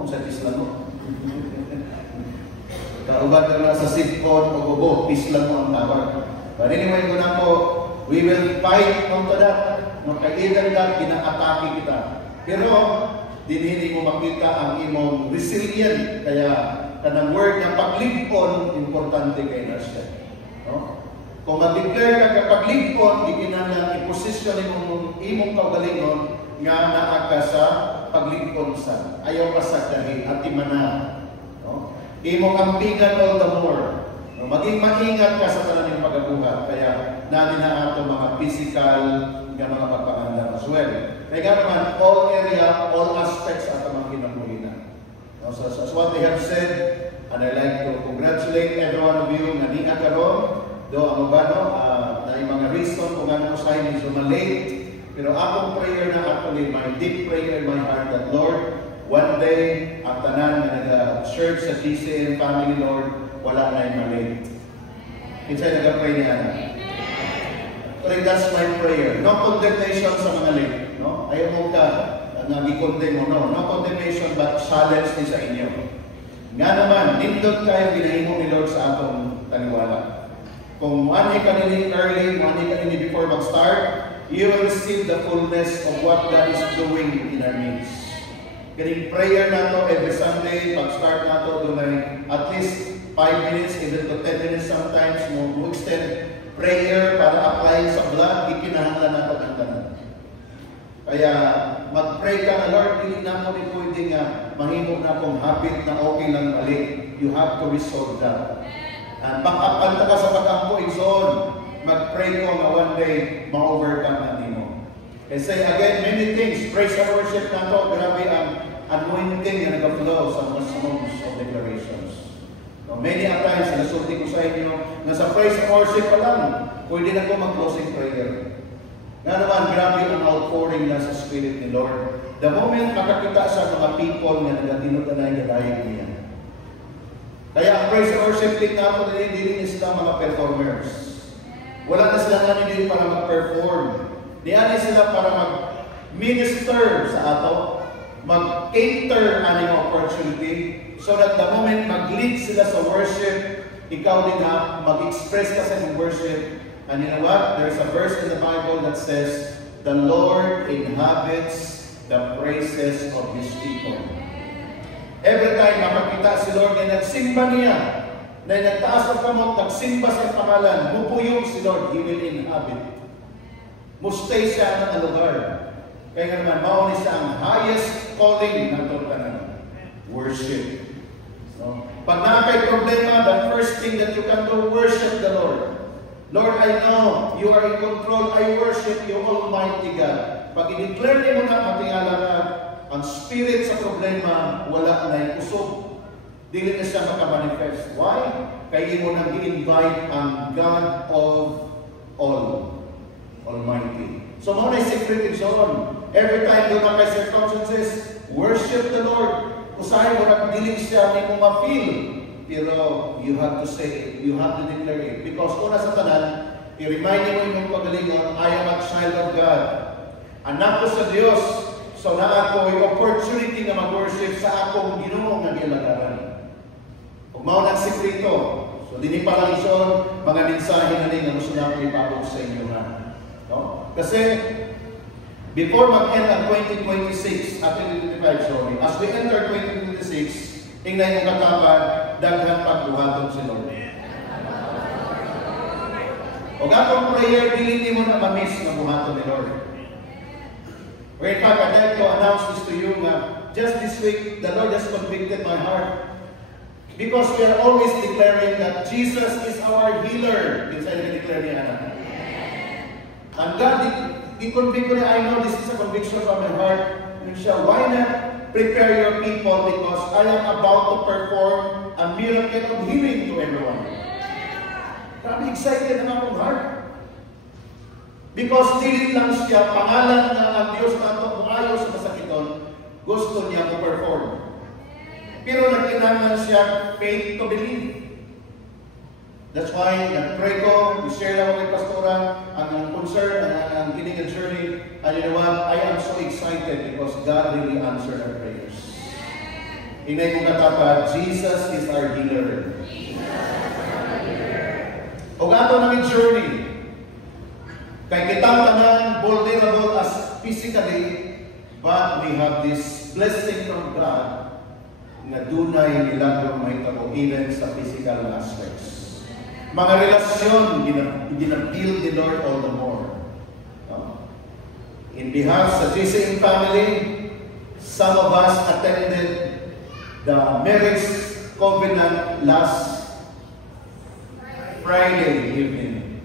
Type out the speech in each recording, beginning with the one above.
kung sa pislan mo. Kauban ka lang sa sitcom o gubo, pislan mo ang tawag. But anyway, ko na po, we will fight onto that. Makailan ka, kinakatake kita. Pero, dinili mo makita ang imong resilient. Kaya, kanang word na pagligpon, importante kay Nasya. No? Kung mag-declare ka pagligpon, ikinanang iposisyon imong kaugalingon nga naa ka sa pagligpon sa. Ayaw ka sa dahi at imana. No? Imong ampingan all the more. No? Maging maingat ka sa tanan ng pagabuhat. Kaya, natin na ato mga physical nga mga pagpangandam as well. Kaya nga naman, all area, all aspects at ang mga kinabuhinan. No? So, as what they have said, and I like to congratulate every one of you na niya karon, do ang ubano, na yung mga reason kung ano sa medyo malate. Pero akong prayer na actually, my deep prayer in my heart that Lord, one day, ang tanan na nag-church sa DCN family, Lord, wala na yung malate. Kinsay nag-pray niya na? So that's my prayer. No condemnation sa mga late. No? Ayaw mo ka nag-condemn mo. No condemnation but challenge din sa inyo. Nga naman, nindot kayo ginahimo ni Lord sa atong taniwala. Kung money ka nili early, money ka nili before mag-start, you will receive the fullness of what God is doing in our midst. Kaning prayer na to every Sunday, pag-start na to, doon at least 5 minutes, even to 10 minutes sometimes, mo extend prayer para apply sa blood, ikinahanglan nato ang tanan. Kaya mag-pray ka na, Lord, hindi na mo din pwede nga mahimo na akong habit na okay lang balik. You have to resolve that. And pag-apanta ka sa pag-ampo zone, mag-pray ko na one day ma-overcome natin mo. Kasi again, many things, praise and worship na to, grabe ang anointing na nag-flow sa mga songs of declarations. No, many a times, nasulti ko sa inyo, na sa praise and worship pa lang, pwede na ko mag-closing prayer. Nga naman, grabe ang outpouring na sa Spirit ni Lord. The moment makakita sa mga people na nagatinutanay na dahil niya. Kaya ang praise and worship team nato hindi sila mga performers. Wala na sila namin din para mag-perform. Niyan sila para mag-minister sa ato, mag-cater ang opportunity, so that the moment mag-lead sila sa worship, ikaw din na mag-express ka sa worship. And you know what? There's a verse in the Bible that says, the Lord inhabits the praises of His people. Every time makakita si Lord na nagsimba niya, na nagtaas ng kamot, nagsimba sa pangalan, mupuyong si Lord, He will inhabit. Mustay siya ng lugar. Kaya naman, mauni siya ang highest calling ng tulungan. Worship. No? Pag nakakay problema, the first thing that you can do, worship the Lord. Lord, I know you are in control. I worship you, Almighty God. Pag i-declare niyo na, matingala na, ang spirit sa problema, wala na ikusog. Dili na siya makamanifest. Why? Kaya mo nang i-invite ang God of all, Almighty. So, mga na-secret zone. Every time doon na kay circumstances, worship the Lord. Usahay mo na diling siya, may mo ma-feel. Pero, you have to say it. You have to declare it. Because una sa tanan, i-remind mo yung pagalingon, I am a child of God. Anak ko sa Diyos. So, na ako yung opportunity na mag-worship sa akong Ginoong nag-ilagaran. Kung maunang sekreto, so dini pa lang iso, mga mensahe na rin na gusto namin ipabog sa inyo na. No? Kasi, before mag-end ang 2026, at 2025, sorry, as we enter 2026, tingnan yung katapan, daghan pagbuhaton si Lord. O gatong prayer, dili mo na ma-miss na buhaton ni Lord. In fact, I'd like to announce this to you, just this week, the Lord has convicted my heart. Because we are always declaring that Jesus is our healer. It's like declare niya na. And God, I know this is a conviction from my heart. Why not prepare your people, because I am about to perform a miracle of healing to everyone. I'm excited na akong heart. Because dili lang siya, pangalan na ang Diyos na ito, kung ayaw sa masakiton, gusto niya mo perform. Pero nagkinangan siya faith to believe. That's why, nag-pray ko, i-share lang kay Pastora, ang concern, ang healing journey, and you know what, I am so excited because God really answered our prayers. Inay mo katapad, Jesus is our healer. O ato namin journey, kay kitang tanan vulnerable as physically, but we have this blessing from God na dunay milagro mahitabo even sa physical aspects. Mga relasyon, gina-build ni Lord all the more. No? In behalf sa GCM family, some of us attended the marriage covenant last Friday evening.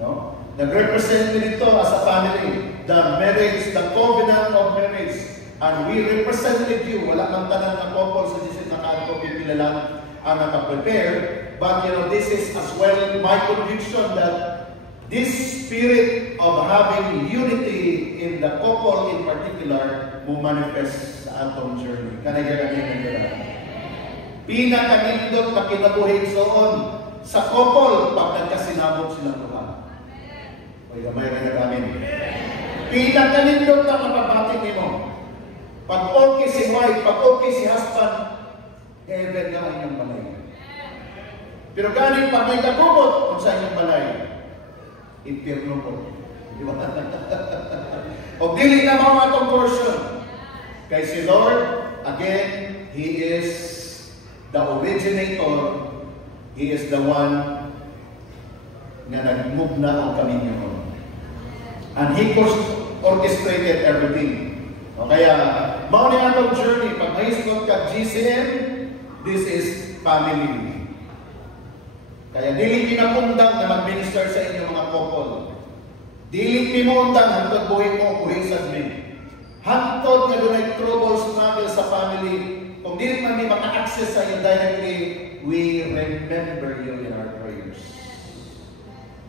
No? Nag-represent me dito as a family, the marriage, the covenant of marriage. And we represented you. Wala man tanan na couple sa GCM na kanto, pipila lang ang nakaprepare. But you know, this is as well my conviction that this spirit of having unity in the couple in particular will manifest sa atong journey. Kanagaganin nila. Pinakanindot na kinabuhin soon sa couple pag nagkasinabot silang Tuhan. May gamay na namin. Pinakanindot na mapabating nimo. Pag okay si wife, pag okay si husband, heaven na inyong balay. Pero galing pag may kakubot kung sa inyong balay, impyerno po. Di ba? O dili na mga atong portion. Kay si Lord, again, He is the originator. He is the one na nag-move na ang kaminyo. And He orchestrated everything. O kaya, mauna nga itong journey. Pag naisgot ka GCM, this is family. Kaya dili pinakundang na mag-minister sa inyong mga couple. Dili pinundang hantod buhay mo, buhay sa amin. Hantod na doon ay trouble, struggle sa family. Kung dili man may maka-access sa inyo directly, we remember you in our prayers.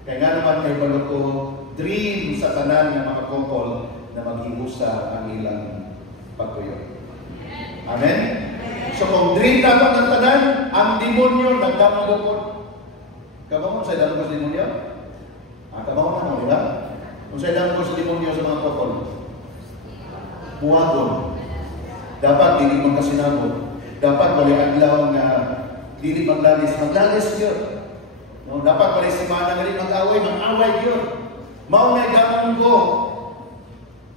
Kaya nga naman kay Baluko, dream sa tanan ng mga couple na maghiusa ang ilang pagtuyo. Amen? So kung dream dapat ng tanan, ang demonyo nagdamagukod. Kabangon sa ilang sa demonyo? Kabangon mo, di ba? Kung sa ilang sa demonyo sa mga couple, buhagon. Dapat dili magkasinabot. Dapat balik adlaw na dili maglalis. Maglalis yun. No, dapat balik si mana nga rin mag-away. Mag-away yun. Maunay damanggo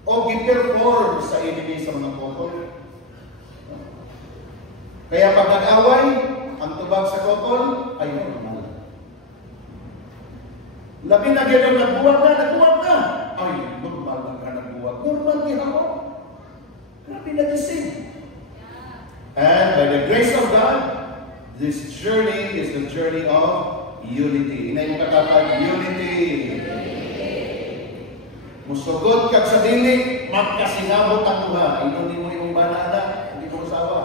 o gi-perform sa enemy sa mga couple. Kaya pag nag-away, ang tubag sa couple ay normal. Labi na gano'n, nagbuwag na. Ay, normal na nagbuwag. Normal din ako. Grabe na gising. And by the grace of God, this journey is the journey of unity. Inay mo katapag, unity. Musugod ka sa dili, magkasinabot ang Tuhan. Inunin mo yung banana, hindi mo usawa.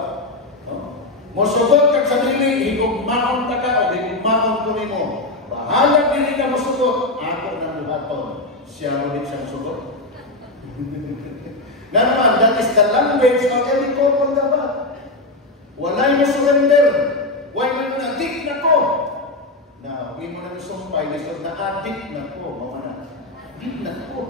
Musugod ka sa dili, higugmaon ka o higugmaon ko mo. Bahala dili ka musugod, ako na buhaton. Siya ulit siyang sugot. Nga naman, that is the language of every couple dapat. Walay na surrender. Why man na, adik na ko. Na, huwag mo na nasumpay, na adik na ko. Mga na, adik na ko.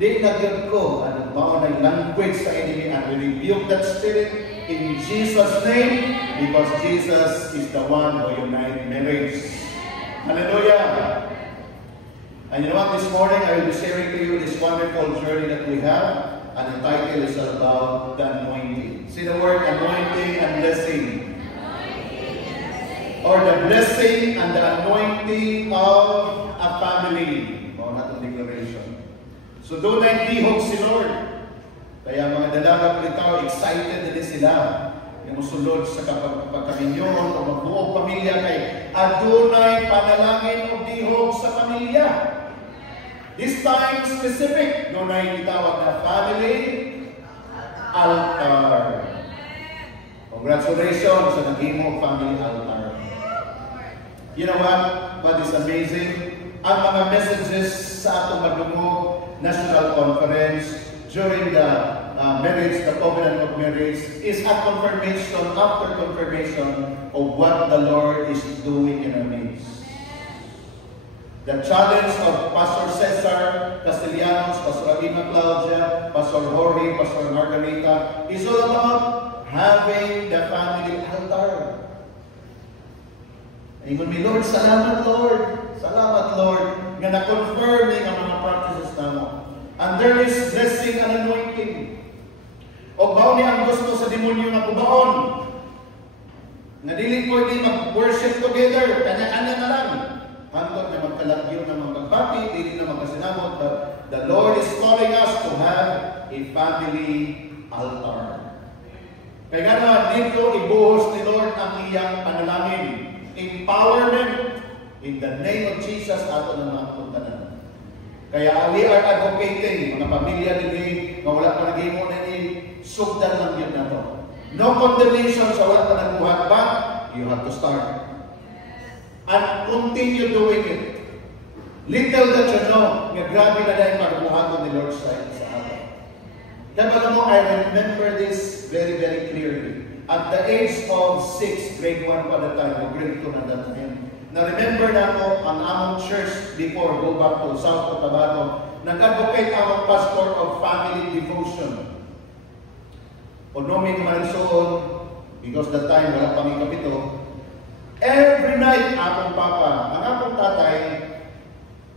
Di nagyan ko, ano ba na language sa enemy and we rebuke that spirit in Jesus' name because Jesus is the one who unites marriage. Hallelujah! And you know what, this morning I will be sharing to you this wonderful journey that we have, and the title is about the anointing. See the word anointing and blessing. Or the blessing and the anointing of a family. O natong declaration. So doon ay tihog si Lord. Kaya mga dalaga po ito, excited din sila. Yung musulod sa pagkaminyon o magbuong pamilya kay adunay panalangin o tihog sa pamilya. This time specific, doon ay itawag na family altar. Congratulations sa naging family altar. You know what is amazing? Ang mga messages sa atong madungog National Conference during the marriage, the covenant of marriage, is a confirmation after confirmation of what the Lord is doing in our midst. The challenge of Pastor Cesar Castellanos, Pastor Alina Claudia, Pastor Jorge, Pastor Margarita is all about having Ingon mi, Lord, salamat Lord. Salamat Lord. Nga na-confirm ni ang mga practices namo. And there is blessing and anointing. O bao ni ang gusto sa demonyo nga kubaon. Nga dili ko di mag-worship together. Kanya-kanya na lang. Hantod na magkalagyo na magbati, dili na magkasinamot. But the Lord is calling us to have a family altar. Kaya nga naman dito, ibuhos ni Lord ang iyang panalangin. Empowerment in the name of Jesus ato ng mga puntanan. Kaya we are advocating, mga pamilya din na wala pa nag-imo na sugdan lang yun na to. No condemnation sa wala pa nagbuhat ba? You have to start. And continue doing it. Little that you know, nga grabe na dahil magbuhaton ni Lord sa atin. Kaya mo, I remember this very, very clearly. At the age of 6, grade 1 pa that time, grade 2 na that time, na-remember na ako ang among church before, go back to South Cotabato, nag-advocate among pastor of family devotion. O nomin mansoon, because that time wala pang ikapito, every night akong papa, ang akong tatay,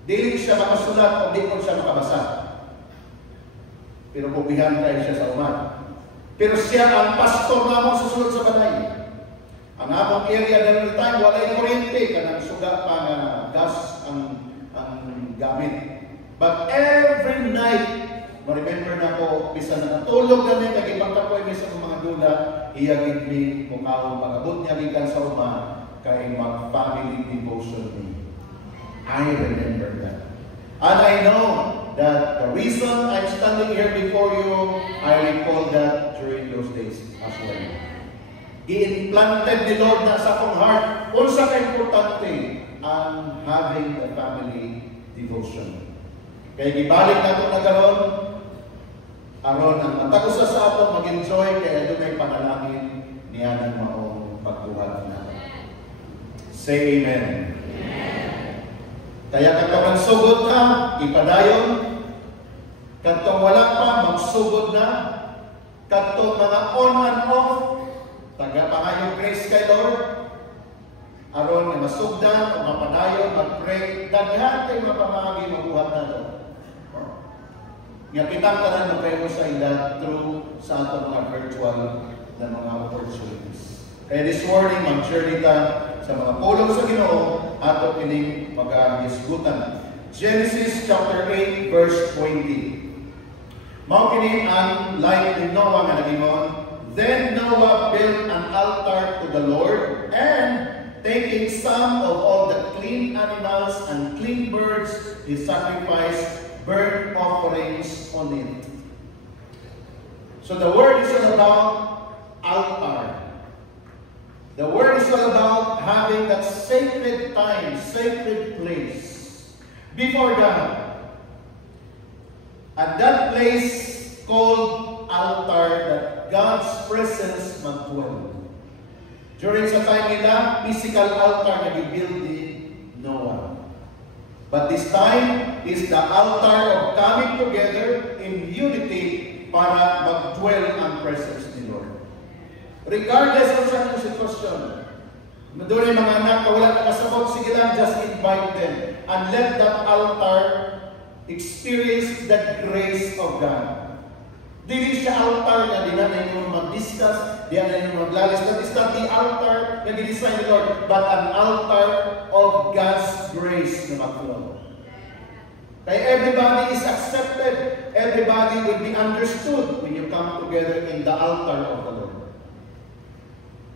dili siya makasulat o di ko siya makabasa. Pero bubihan kayo siya sa umat. Pero siya ang pastor namang susunod sa balay. Ang among area ng time, walay kuryente, kanang suga pa nga gas ang gamit. But every night, ma-remember na ko, bisa na natulog kami, nag-ibang kapoy may sa mga dula, iyagid mi, mukha magabot niya gikan sa uma, kay mag-family devotion ni. I remember that. And I know that the reason I'm standing here before you, I recall that during those days as well. I-implanted ni Lord na sa akong heart, unsa ka importante ang having the family devotion. Kaya gibalik na ito na garon, aron ang matagusa sa ato mag-enjoy, kaya doon ay panalangin niya ng maong pagbuhat na. Say amen. Kaya katong sugod na, ipadayon. Katong wala pa, magsugod na. Katong mga on and off, taga-pangayong grace kay Lord. Aron na masugdan, o mapadayon, mag-pray. Daghan kay mapamagi, mabuhat na ito. Nga kitang tanan na kayo sa ila through sa atong mga virtual na mga opportunities. Kaya this morning, mag-share nita sa mga pulong sa Ginoo ato kining magahisgutan. Genesis chapter 8 verse 20. Mao kini ang life ni Noah nga nagingon, then Noah built an altar to the Lord, and taking some of all the clean animals and clean birds, he sacrificed burnt offerings on it. So the word is all about altar. The word is all about having that sacred time, sacred place before God. And that place called altar that God's presence magdwell. During sa time nila, physical altar na gibuild ni Noah. But this time is the altar of coming together in unity para magdwell ang presence ni Lord. Regardless of sa sitwasyon, doon ay mga anak na wala nakasabot, sige lang, just invite them and let that altar experience the grace of God. Dili siya altar na di na ninyo mag-discuss, di na ninyo maglalis. That is not the altar na di-design ni Lord, but an altar of God's grace na mag-flow. Kaya everybody is accepted. Everybody will be understood when you come together in the altar of the Lord.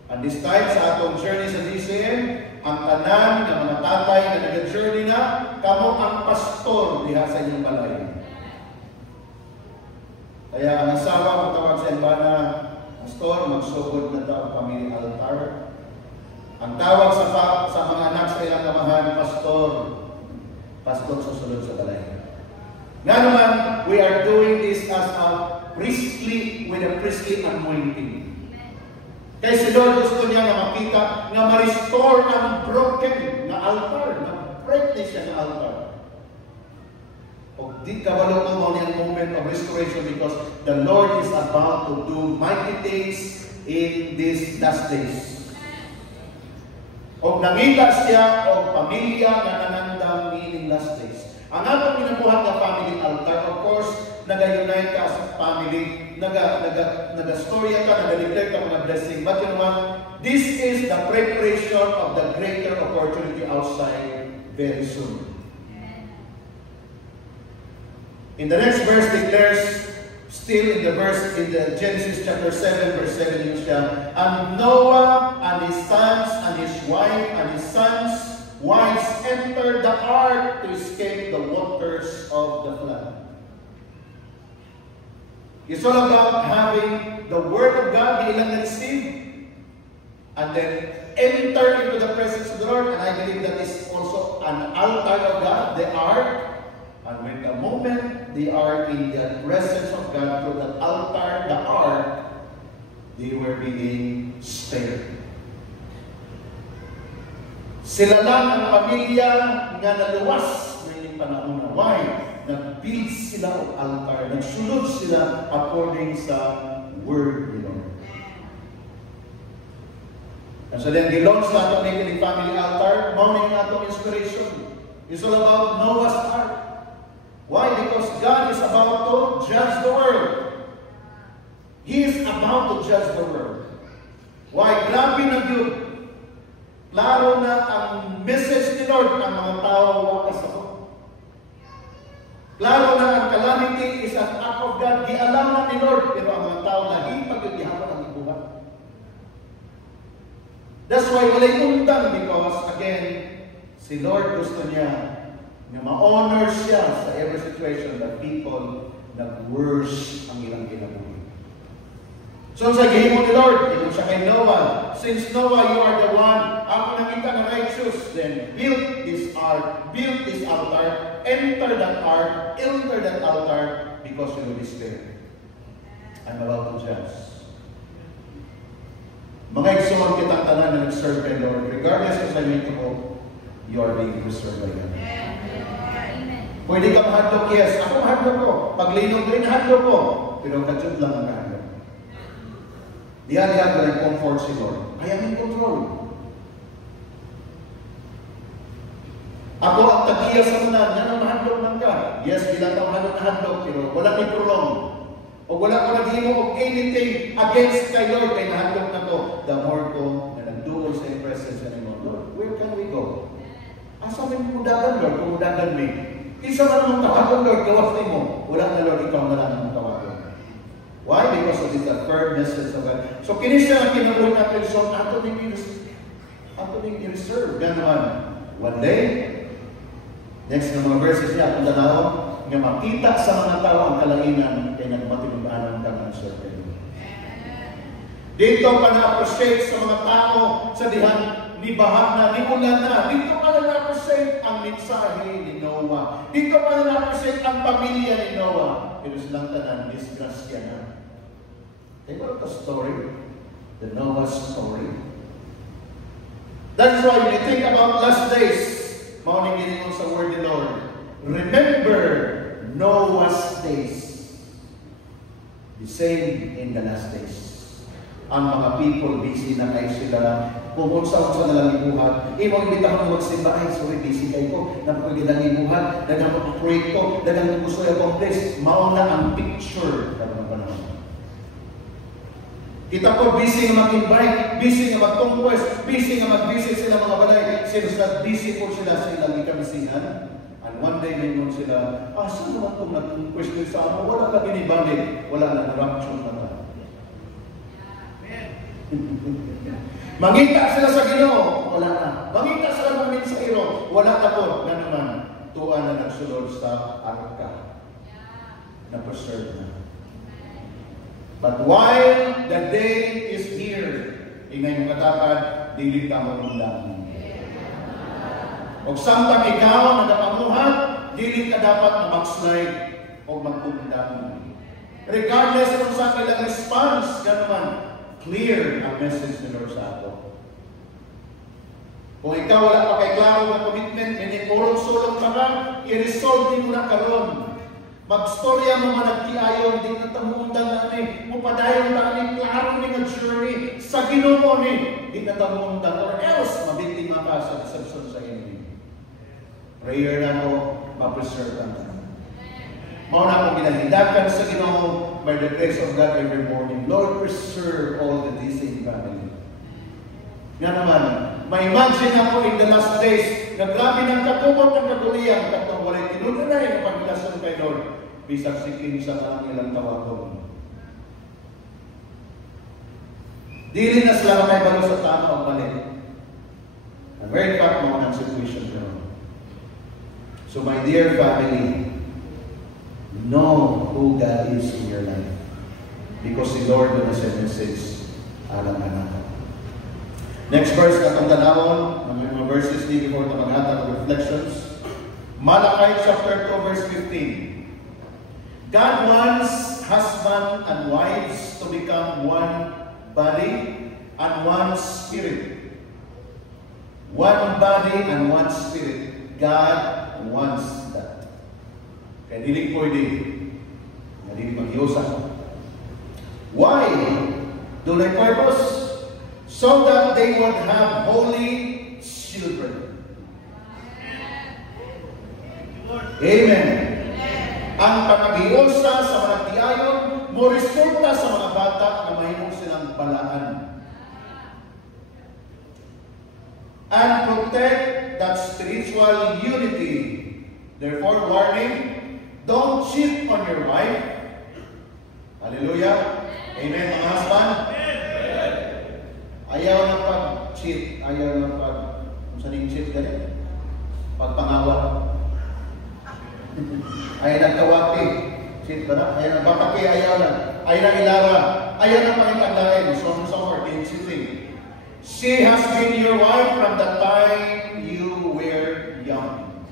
And this time sa atong journey sa DCM, ang tanan ng mga tatay na nag-journey na, kamo ang pastor diha sa inyong balay. Kaya ang asawa magtawag sa Elbana, pastor, magsugod na daw family altar. Ang tawag sa mga anak sa ilang kamahan, pastor susunod sa balay. Nga naman, we are doing this as a priestly, with a priestly anointing. Kaya si Lord gusto niya na makita, na ma-restore ang broken na altar, na break siya na altar. O di kabalo ko mo niyang moment of restoration because the Lord is about to do mighty things in these last days. O nangita siya o pamilya nga nanandang meaning last days. Ang atong ginabuhat nga family altar, of course, nag-unite ka as family, nag-storya ka, nag-declare ka mga blessing. But you know what? This is the preparation of the greater opportunity outside very soon. In the next verse declares, still in the Genesis chapter 7, verse 7 yun siya, and Noah and his sons and his wife and his sons' wives entered the ark to escape the waters of the flood. It's all about having the Word of God, the ilang receive, and then enter into the presence of the Lord. And I believe that is also an altar of God, the ark. And when the moment they are in the presence of God through that altar, the ark, they were being spared. Sila lang ang pamilya nga naluwas ngayong panahon na. Why? Nag-build sila ng altar, nagsulod sila according sa Word ni Lord. And so then, gilaunch na ito ng family altar, morning na itong inspiration. It's all about Noah's Ark. Why? Because God is about to judge the world. He is about to judge the world. Why? Grabe na yun. Klaro na ang message ni Lord ang mga tao wakas ako. Klaro na ang calamity is an act of God. Gialaman ni Lord. Pero ang mga tao nahipag yung gihapan ang ibuhat. That's why walay undang, because again, si Lord gusto niya na ma-honor siya sa every situation that people nag-worse ang ilang kinabuhi. So sa gihimo ni Lord, ito siya kay Noah. Since Noah, you are the one, ako nakita na righteous, then build this ark, build this altar, enter that altar, because you will be spared. I'm about to judge. Mga igsoon kitang tanan na nag-serve kay Lord, regardless kung sa inyo ko, you are being preserved by God. Pwede ka mahadlok, yes. Ako mahadlok ko. Paglinog rin, hadlok ko. Pero kadyot lang ang mahadlok. Diyan ka rin comfort si Lord. I am in control. Ako ang tagiya sa munan, yan ang mahadlok man ka. Yes, bilang ka mahadlok, pero wala ni prolong. O wala ko naghimo of anything against kay Lord, kay mahadlok na ko. The more ko na nagduol sa presence ni Lord, where can we go? Asa may mudagan, Lord, kung mudagan may. Isa man mong tawagan, Lord, gawas mo. Wala na, Lord, ikaw na lang mong tawagan. Why? Because it is the third message of God. So, kinisya ang kinabuhin natin. So, ato ning i-reserve. Yan naman. One day, next na mga verses niya, kung dalawa, nga makita sa mga tao ang kalainan kay nagmatinubanan ka ng serve. Dito ka na-appreciate sa mga tao sa dihan ni Baha na, ni Ulan na. Dito ka na-appreciate ang mensahe ni Noah. Dito ka na-appreciate ang pamilya ni Noah. Pero silang tanan, disgrasya na. Take a look at the story. The Noah's story. That's why when you think about last days, morning din sa word ni Lord, remember Noah's days. The same in the last days. Ang mga people, busy na kayo sila. Pumunsa-unsa na lang ibuhat. Imong ibitahon mo magsimba, ay, sorry, busy kayo ko. Napagod lang ibuhat. Dagang mag-pray ko. Dagang gusto yung complex. Mauna ang picture. Kita ko, busy nga mag-invite, busy nga mag-conquest, busy nga mag-visit sila mga balay. Sila busy po sila sa ilang ikabisihan. And one day, mayroon sila, saan naman itong nag-conquest sa ano? Wala na binibalik. Wala na, rapture na ba? Mangita sila sa Ginoo, wala na. Mangita sila ng mensahero, wala na po. Na naman, tuwa na nagsulod sa arka. Na-preserve na. But while the day is here, ingay mo katapad, dili ka mo undan. O samtang ikaw na napamuhat, dili ka dapat na mag-slide o mag-undan. Regardless kung sa kailang response, gano'n clear ang message ni Lord sa ato. Kung ikaw wala pa kay klaro na commitment, minipurong sulong ka na, i-resolve mo na karon. Magstorya mo managtiayon, di na tamundang na ni, mupadayon na ni, klaro ni nga journey, sa Ginoo ni, di na tamundang, or else, mabiktima ka sa deception sa enemy. Prayer na mo, ma-preserve ang tanan. Mauna akong ginahindakan sa Ginoo, by the grace of God every morning. Lord, preserve all the DC family. Nga naman, ma-imagine ako in the last days, na grabe ng katumot ng kaguliang, katong walay tinunay ang paglason kay Lord. Bisag sikin sa kanilang tawagon. Dili na sila may balo sa tama o mali. I'm very proud mo ng situation ko. So my dear family, know who God is in your life. Because the Lord will send message alam na. Next verse, katong tanawon, mga verses ni before na maghatag of reflections. Malachi chapter 2 verse 15. God wants husband and wives to become one body and one spirit. One body and one spirit. God wants that. Kaya dili pwede. Dili maghiusa. Why? Do they purpose? So that they would have holy children. Amen. Ang pagkagiusa sa mga tiayon, mo resulta sa mga bata na mahimong silang balaan. And protect that spiritual unity. Therefore, warning, don't cheat on your wife. Hallelujah. Amen, mga husband. Ayaw na pag-cheat. Ayaw na kung saan yung cheat ganit? Pagpangawa. Ayaw na kawaki. Cheat ba na? Ayaw na bakaki. Ayaw na. Ayaw na ilara. Ayaw na pangitaglain. So on and so forth. In cheating. She has been your wife from the time you were young.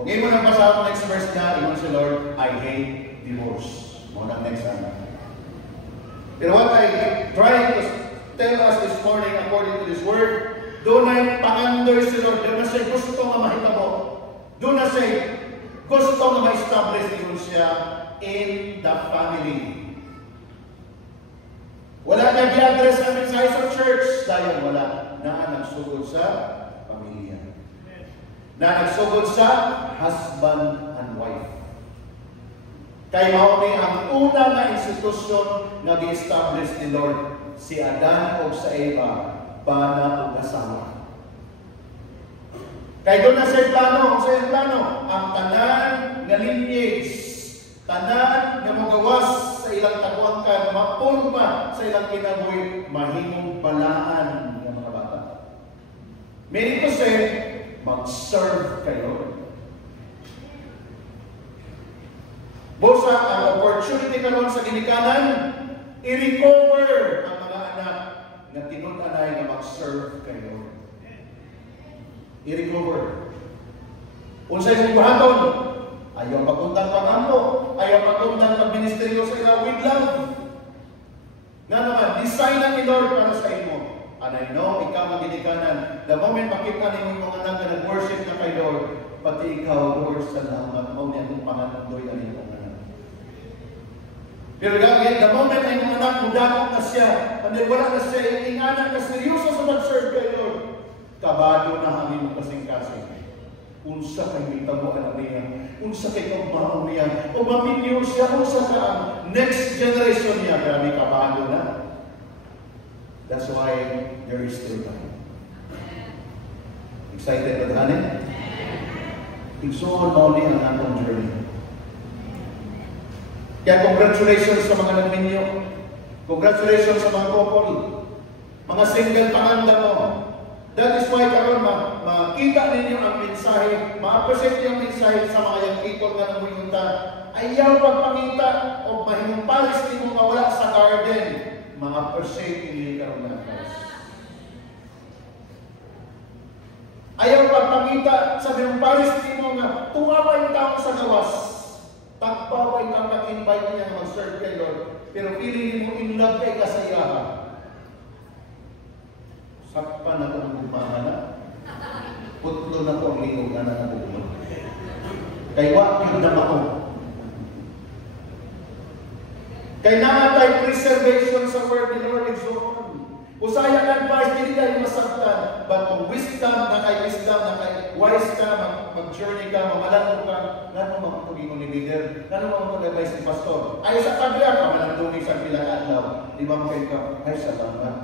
Okay mo nang basa ang next verse na, iwan si Lord, I hate divorce. Muna next time. Pero what I try to tell us this morning according to this word, doon ay pangandoy si Lord. Doon na siya gusto nga mahitabo. Doon na siya gusto nga ma-establish doon siya in the family. Wala na i-address ang mensahe sa church dahil wala na nagsugod sa pamilya. Na nagsugod sa husband and wife. Kay mauni ang una na institusyon na gi-establish ni Lord, si Adan o sa Eva, bana o asawa. Kay doon na sa plano, ang tanan nga lineage, tanan nga magawas sa ilang taguangkan, mapulma sa ilang kinabuhi, mahimong balaan ng mga bata. Meaning to say, mag-serve kayo. Busa ang opportunity karon sa ginikanan, i-recover ang mga anak na tinud-anay na mag-serve kayo. I-recover. Unsay mong buhaton? Ayaw pagkuntang pangampo, ayaw pagkuntang pagministeryo sa ilaw with love. Nga naman, design na ni Lord para sa imo. And I know, ikaw ang ginikanan. The moment makita ni mga anak na nag-worship na kay Lord, pati ikaw, Lord, salamat. Mao niya itong panganundoy ang iyong anak. Pero gagawin, the moment ay mga anak, mudakot na siya, and wala na siya, yung anak na seryoso sa mag-serve kay Lord, kabado na kami mo kasing-kasing. Unsa kay mitabo anak niya, unsa kay kabaon niya, o mapinyo siya, unsa ka ang next generation niya, grabe kabado na. That's why there is still time. Excited ba tanin? Igsoon mo ni ang atong journey. Kaya congratulations sa mga nagminyo. Congratulations sa mga couple. Mga single panganda mo. That is why karon makita ninyo ang mensahe, ma-appreciate yung mensahe sa mga young people nga namuyunta. Ayaw pagpangita o mahimong palis ninyo mawala sa garden. Mga appreciate ninyo karon na Christ. Ayaw pagpangita sa mahimong palis ninyo nga tuwa pa yung tao sa gawas. Tagpa pa yung invite niya na mag-serve kay Lord. Pero feeling mo in love kay kasayahan. Sakpan na ito ng bumahan na. Putlo na po ang lingog na nabubulo. Kay wakil na mao. Kay namatay preservation sa word ni Lord exalted. Usaya ka advice, hindi kayo masaktan. But kung wisdom, na kay wise ka, mag-journey ka, mamalan ka, gano'n makatugin mo ni leader, gano'n makatugin ni pastor. Ay sa pagla, mamalandungin sa pilang adlaw. Di ba kayo ka, ay salamat.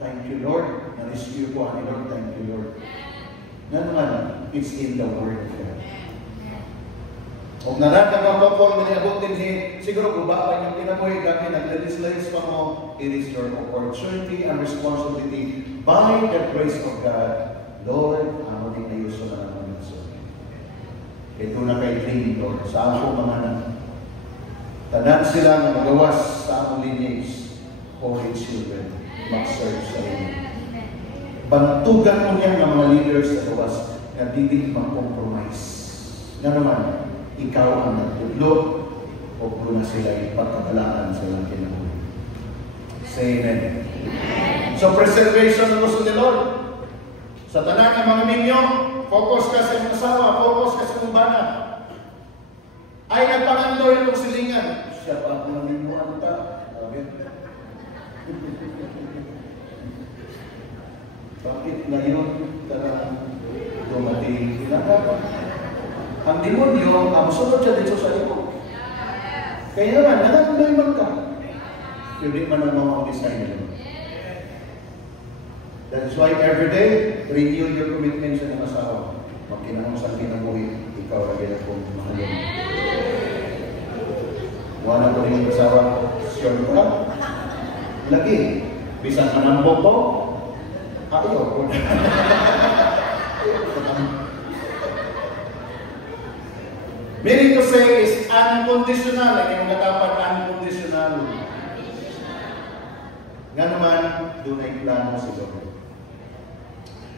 Thank you Lord. Na-rescue ko ani Lord. Thank you Lord. Gano'n, it's in the word of God. Kung naramdaman mo po ang maniabutin siguro gubapan yung kinabuhi kami, nag-legislate pa mo, it is your opportunity and responsibility by the grace of God. Lord, ang ating ayuso na naman yung so. Ito na kay training, Lord. Sa ako mga tanan sila na magawas sa among lineage, holy children, mag-serve sa inyo. Bantugan mo niya ng mga leaders sa gawas na hindi mag-compromise. Nga naman, ikaw ang nagtudlo o kung na sila ipagkagalaan sa ilang kinabuhi. Say amen. So preservation ang gusto ni Lord. Sa tanan ng mga ninyo, focus ka sa iyong asawa, focus ka sa iyong bana. Ay nagpangandoy itong silingan. Siya pa ang ninyo ang ta. Bakit ngayon dumating kinakapan? Ang demonyo, ang sunod siya dito sa iyo. Kaya naman, nanatuloy man ka. Hindi man ang mga design nila. That's why every day, renew your commitment sa mga asawa. Magkinahong sa kinabuhi, ikaw lagi na kong mahalin. Wala ko rin yung asawa, sure ko lang. Lagi, bisan manambog po, ayaw ko. Meaning to say is unconditional. Like yung dapat unconditional. Nga naman, doon ay plano si Lord.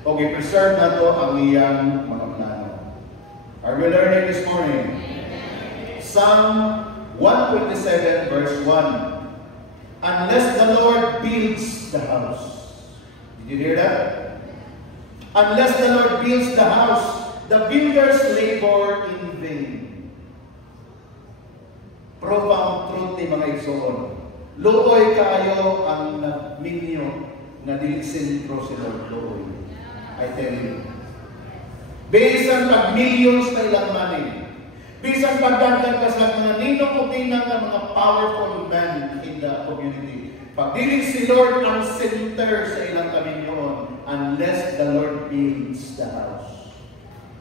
Okay, preserve na to ang iyang mga plano. Are we learning this morning? Psalm 127 verse 1. Unless the Lord builds the house. Did you hear that? Unless the Lord builds the house, the builders labor in vain. Profound truth ni mga igsoon. Luoy kaayo ang minyo na dilisentro si Lord. Luoy. I tell you. Bisan pag millions na ilang money. Bisan pagdagdag ka sa mga ninong o tinang ng mga powerful men in the community. Pag dili si Lord ang center sa ilang kaminyoon unless the Lord builds the house.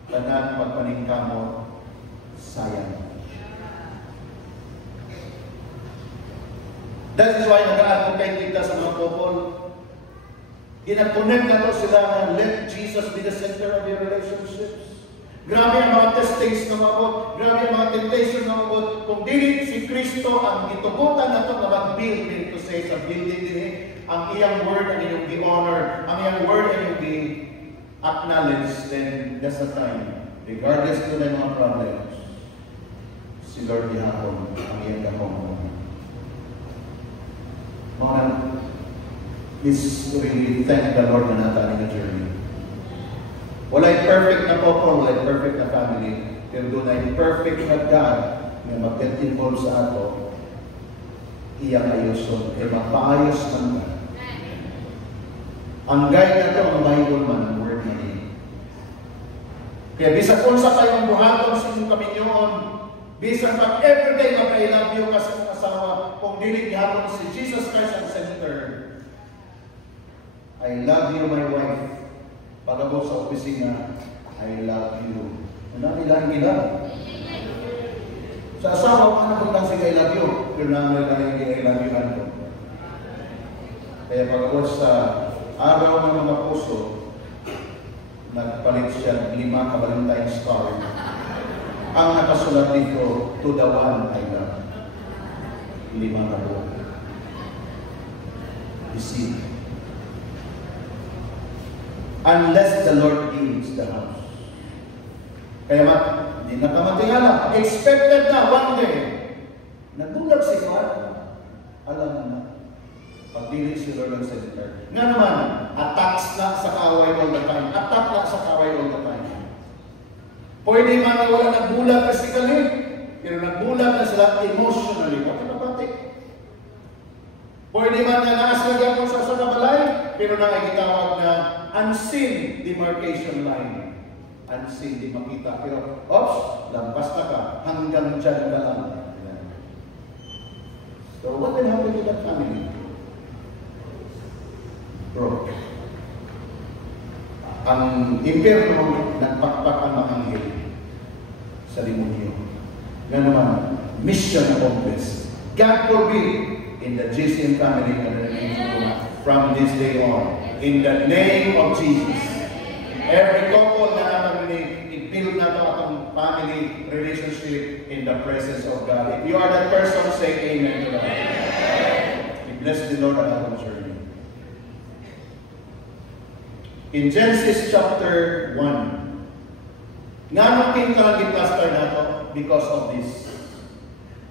Tanan pagpaningkamot, sayang. That is why nag-advocate kita sa mga couple. Ginakonect na to sila na let Jesus be the center of your relationships. Grabe ang mga testings na mabot. Grabe ang mga temptation na mabot. Kung dili si Kristo ang itugutan na ito na mag-build, to say sa building din, ang iyang word ang iyong be-honor, ang iyang word ang iyong be-acknowledge, then that's the time. Regardless to ng mga problems, si Lord ihapon ang iyang gahong. Mga is really thank the Lord na natin na journey. Wala'y perfect na couple, wala'y perfect na family, pero doon ay perfect na God na mag-get involved sa ato, iyang ayuson, kaya magpaayos man ka. Ang guide na ito, ang Bible man, ang word na niya. Kaya bisan kung sa kayong buhaton sa inyong kaminyoon, bisan pag everyday mag-I love you kasi ang asawa, kung dilig gihapon si Jesus Christ ang center. I love you, my wife. Pagabot sa opisina, I love you. Ano ilang gila? Sa asawa, ano kung lang sige I love you? Pero namin lang I love you ano. Kaya pagabot sa araw ng mga puso, nagpalit siya 5 ka-Valentine's card. Ang nakasulat dito, to the one I love. 5 ka po. You see? Unless the Lord builds the house. Kaya hindi na kamatingala. Expected na one day. Nagulat si God. Alam na. Pagdilig si Lord ang center. Nga naman, attacks na sa kaway all the time. Attack na sa kaway all the time. Pwede man na wala nagbulag physically, pero nagbulag na sila emotionally. Pati mapati. Pwede man na naaslagyan ko sa balay, pero nakikitawag na unseen demarcation line. Unseen, di makita. Pero, oops, lampas na ka. Hanggang dyan ka lang. So, what will happen to that family? Broke. Ang impyerno nagpakpak ang mga anghel sa demonyo. Nga naman, mission accomplished. God forbid in the GCN family from this day on. In the name of Jesus. Every couple na naman i-build na ito atong family relationship in the presence of God. If you are that person, say amen to that. We bless the Lord at our journey. In Genesis chapter 1, nga natin ka i-plaster na ito because of this.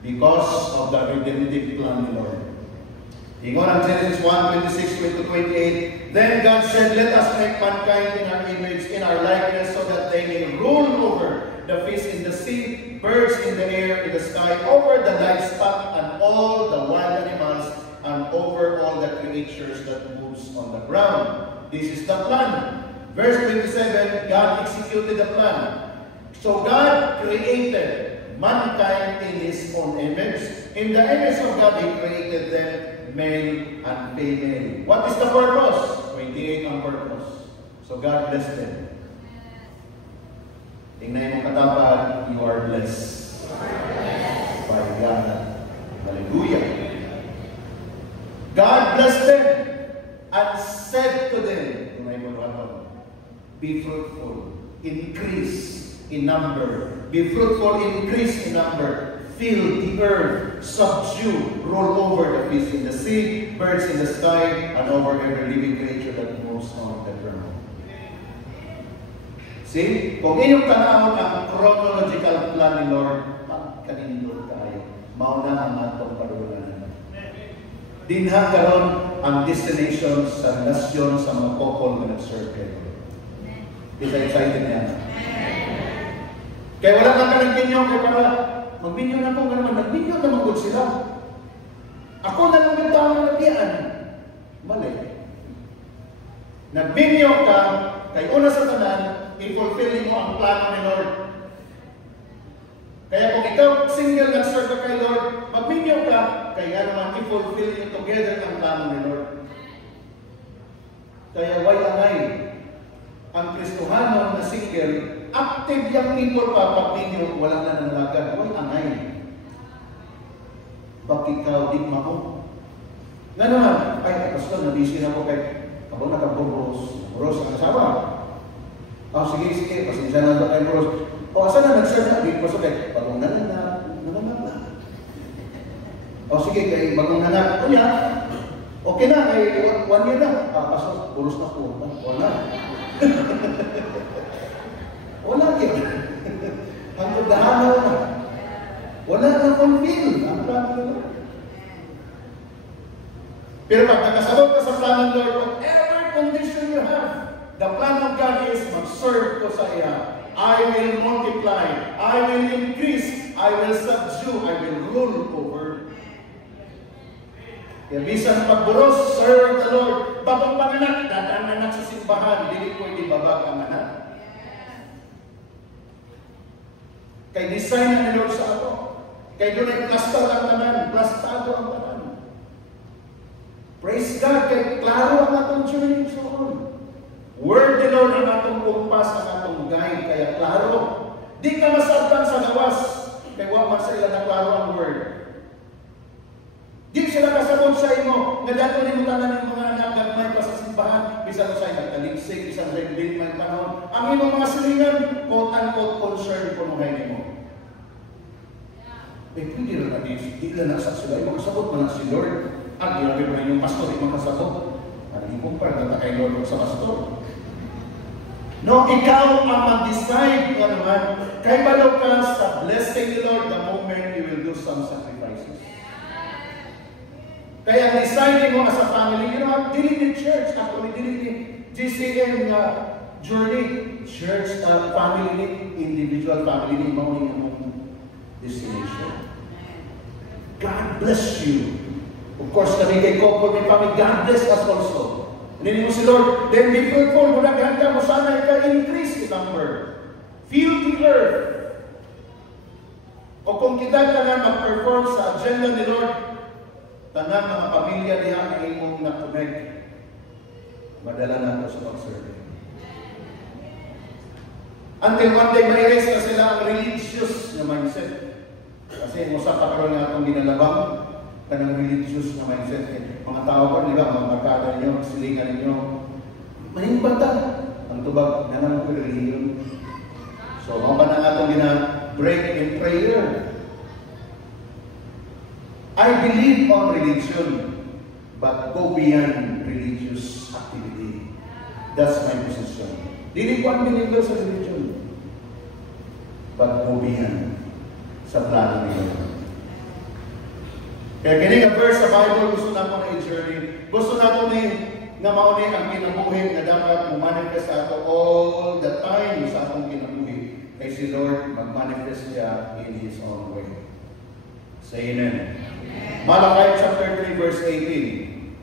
Because of the redemptive plan of the Lord. Ingon ang Genesis 1:26-28, Then God said, Let us make mankind in our image, in our likeness, so that they may rule over the fish in the sea, birds in the air, in the sky, over the livestock and all the wild animals, and over all the creatures that moves on the ground. This is the plan. Verse 27, God executed the plan. So God created mankind in His own image. In the image of God, He created them, male and female. What is the purpose? 28 ang purpose. So God blessed them. Tingnan mo katapat, you are blessed. By God. Hallelujah. God blessed them and said to them, be fruitful, increase in number. Be fruitful, increase in number. Fill the earth, subdue, roll over the fish in the sea, birds in the sky, and over every living creature that moves on the ground. See? Kung inyong tanawon ang chronological plan ni Lord, magkanindot tayo. Mauna ang atong parulan. Dinha karon ang destination sa nasyon sa mga couple na nag-serve kayo. Is that excited na yan? Kaya wala kang kanag-binyo, kaya para mag-binyo na kung gano'n, nag-binyo naman ko sila. Ako na lang ang tao na nagbiyan. Mali. Nag-binyo ka, kay una sa tanan, i-fulfill mo ang plano ni Lord. Kaya kung ikaw single nag-serve ka kay Lord, mag-binyo ka, kaya naman i-fulfill you together ang plano ni Lord. Kaya why angay? Ang Kristohano na single, active yung people pa pag ninyo, walang nananalagan. Why angay? Bakit ikaw di mako? Nga naman, ay, pastor, nabisi na ko kay ako nakaburos. Buros ang asawa. Sige, pasensya na ito kay buros. Asan na nag-serve na? Di pastor kay bagong nananap na. Sige, kay bagong nananap. Kunya, okay na, kay 1 year na. Pastor, buros na po. Wala. Wala yun. Ang pagdahanaw na. Wala na fulfill. Ang plano ng Lord. Pero pag nakasabot ka sa plano ng Lord, whatever condition you have, the plan of God is mag-serve ko sa iya. I will multiply. I will increase. I will subdue. I will rule over. Kaya bisan pagburos, serve the Lord. Bagong panganak, dadaan anak sa simbahan, hindi pwede babag ang anak. Kay design na ni Lord sa ato. Kay doon ay plaster ang tanan, plastado ang tanan. Praise God, kay klaro ang atong journey sa on. Word ni Lord ang atong kumpas, ang atong guide, kaya klaro. Di ka masabtan sa gawas, kay wag sa ila na klaro ang word. Di sila kasabot sa imo, nga dato ni mo tanan ng mga anak gagmay pa sa simbahan, bisan sa nagkaliksik, bisan reglit man panahon. Ang imong mga silingan, quote-unquote concern ko nung nimo. Pwede rin na di lang nasa sila, imong kasabot man si Lord. Ang ilabi mo yung pastor, imong kasabot. Ang imong parang kay Lord sa pastor. No, ikaw ang mag-decide nga naman, kay balo ka sa blessing ni Lord the moment you will do some sacrifices. Kaya ang deciding mo as a family, dili ni church, actually, dili ni GCN na journey, church, family, individual family, mao yung destination. God bless you. Of course, kami kay couple, may family, God bless us also. Hindi mo si Lord, then be fruitful, mulagaan ka mo, sana ika-increase in number. Fill the earth. O kung kita ka na mag-perform sa agenda ni Lord, tanang mga pamilya diya ang imong nakuneg, madala na ito sa pag-serve. Until one day, may raise na sila ang religious na mindset. Kasi mo sa karoon nga itong ginalabang, kanang religious na mindset. Mga tao ko, di ba, mga barkada ninyo, silingan ninyo, manimbata. Ang tubag, nanang ko religion. So, mga pa na nga itong break in prayer. I believe on religion, but go beyond religious activity. That's my position. Dili ko ang believer sa religion, but go beyond sa plano ni God. Kaya kini nga verse sa Bible, gusto na ko na i-journey. Gusto na ko ni nga mauni ang kinabuhi nga dapat mag-manifest sa ato all the time sa atong kinabuhi. Kay si Lord mag-manifest siya in His own way. Say amen. Malachi chapter 3 verse 18.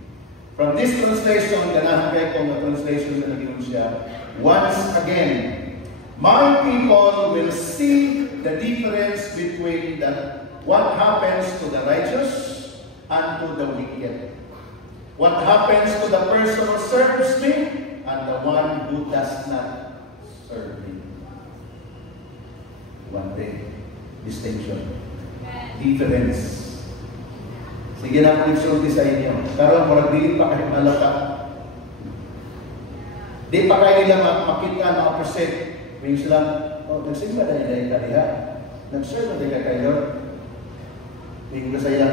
From this translation, ganahan kay kong na translation na naging siya, once again, my people will see the difference between what happens to the righteous and to the wicked. What happens to the person who serves me and the one who does not serve me. One day, distinction. Difference. Sige na akong isulti sa inyo. Karoon, parang dili pa kahit malaka. Di pa kayo nila makita, ma-appreciate. May sila, nagsimba na nila yung kaliha. Nag-serve na nila kayo. Tingin ko sa iya,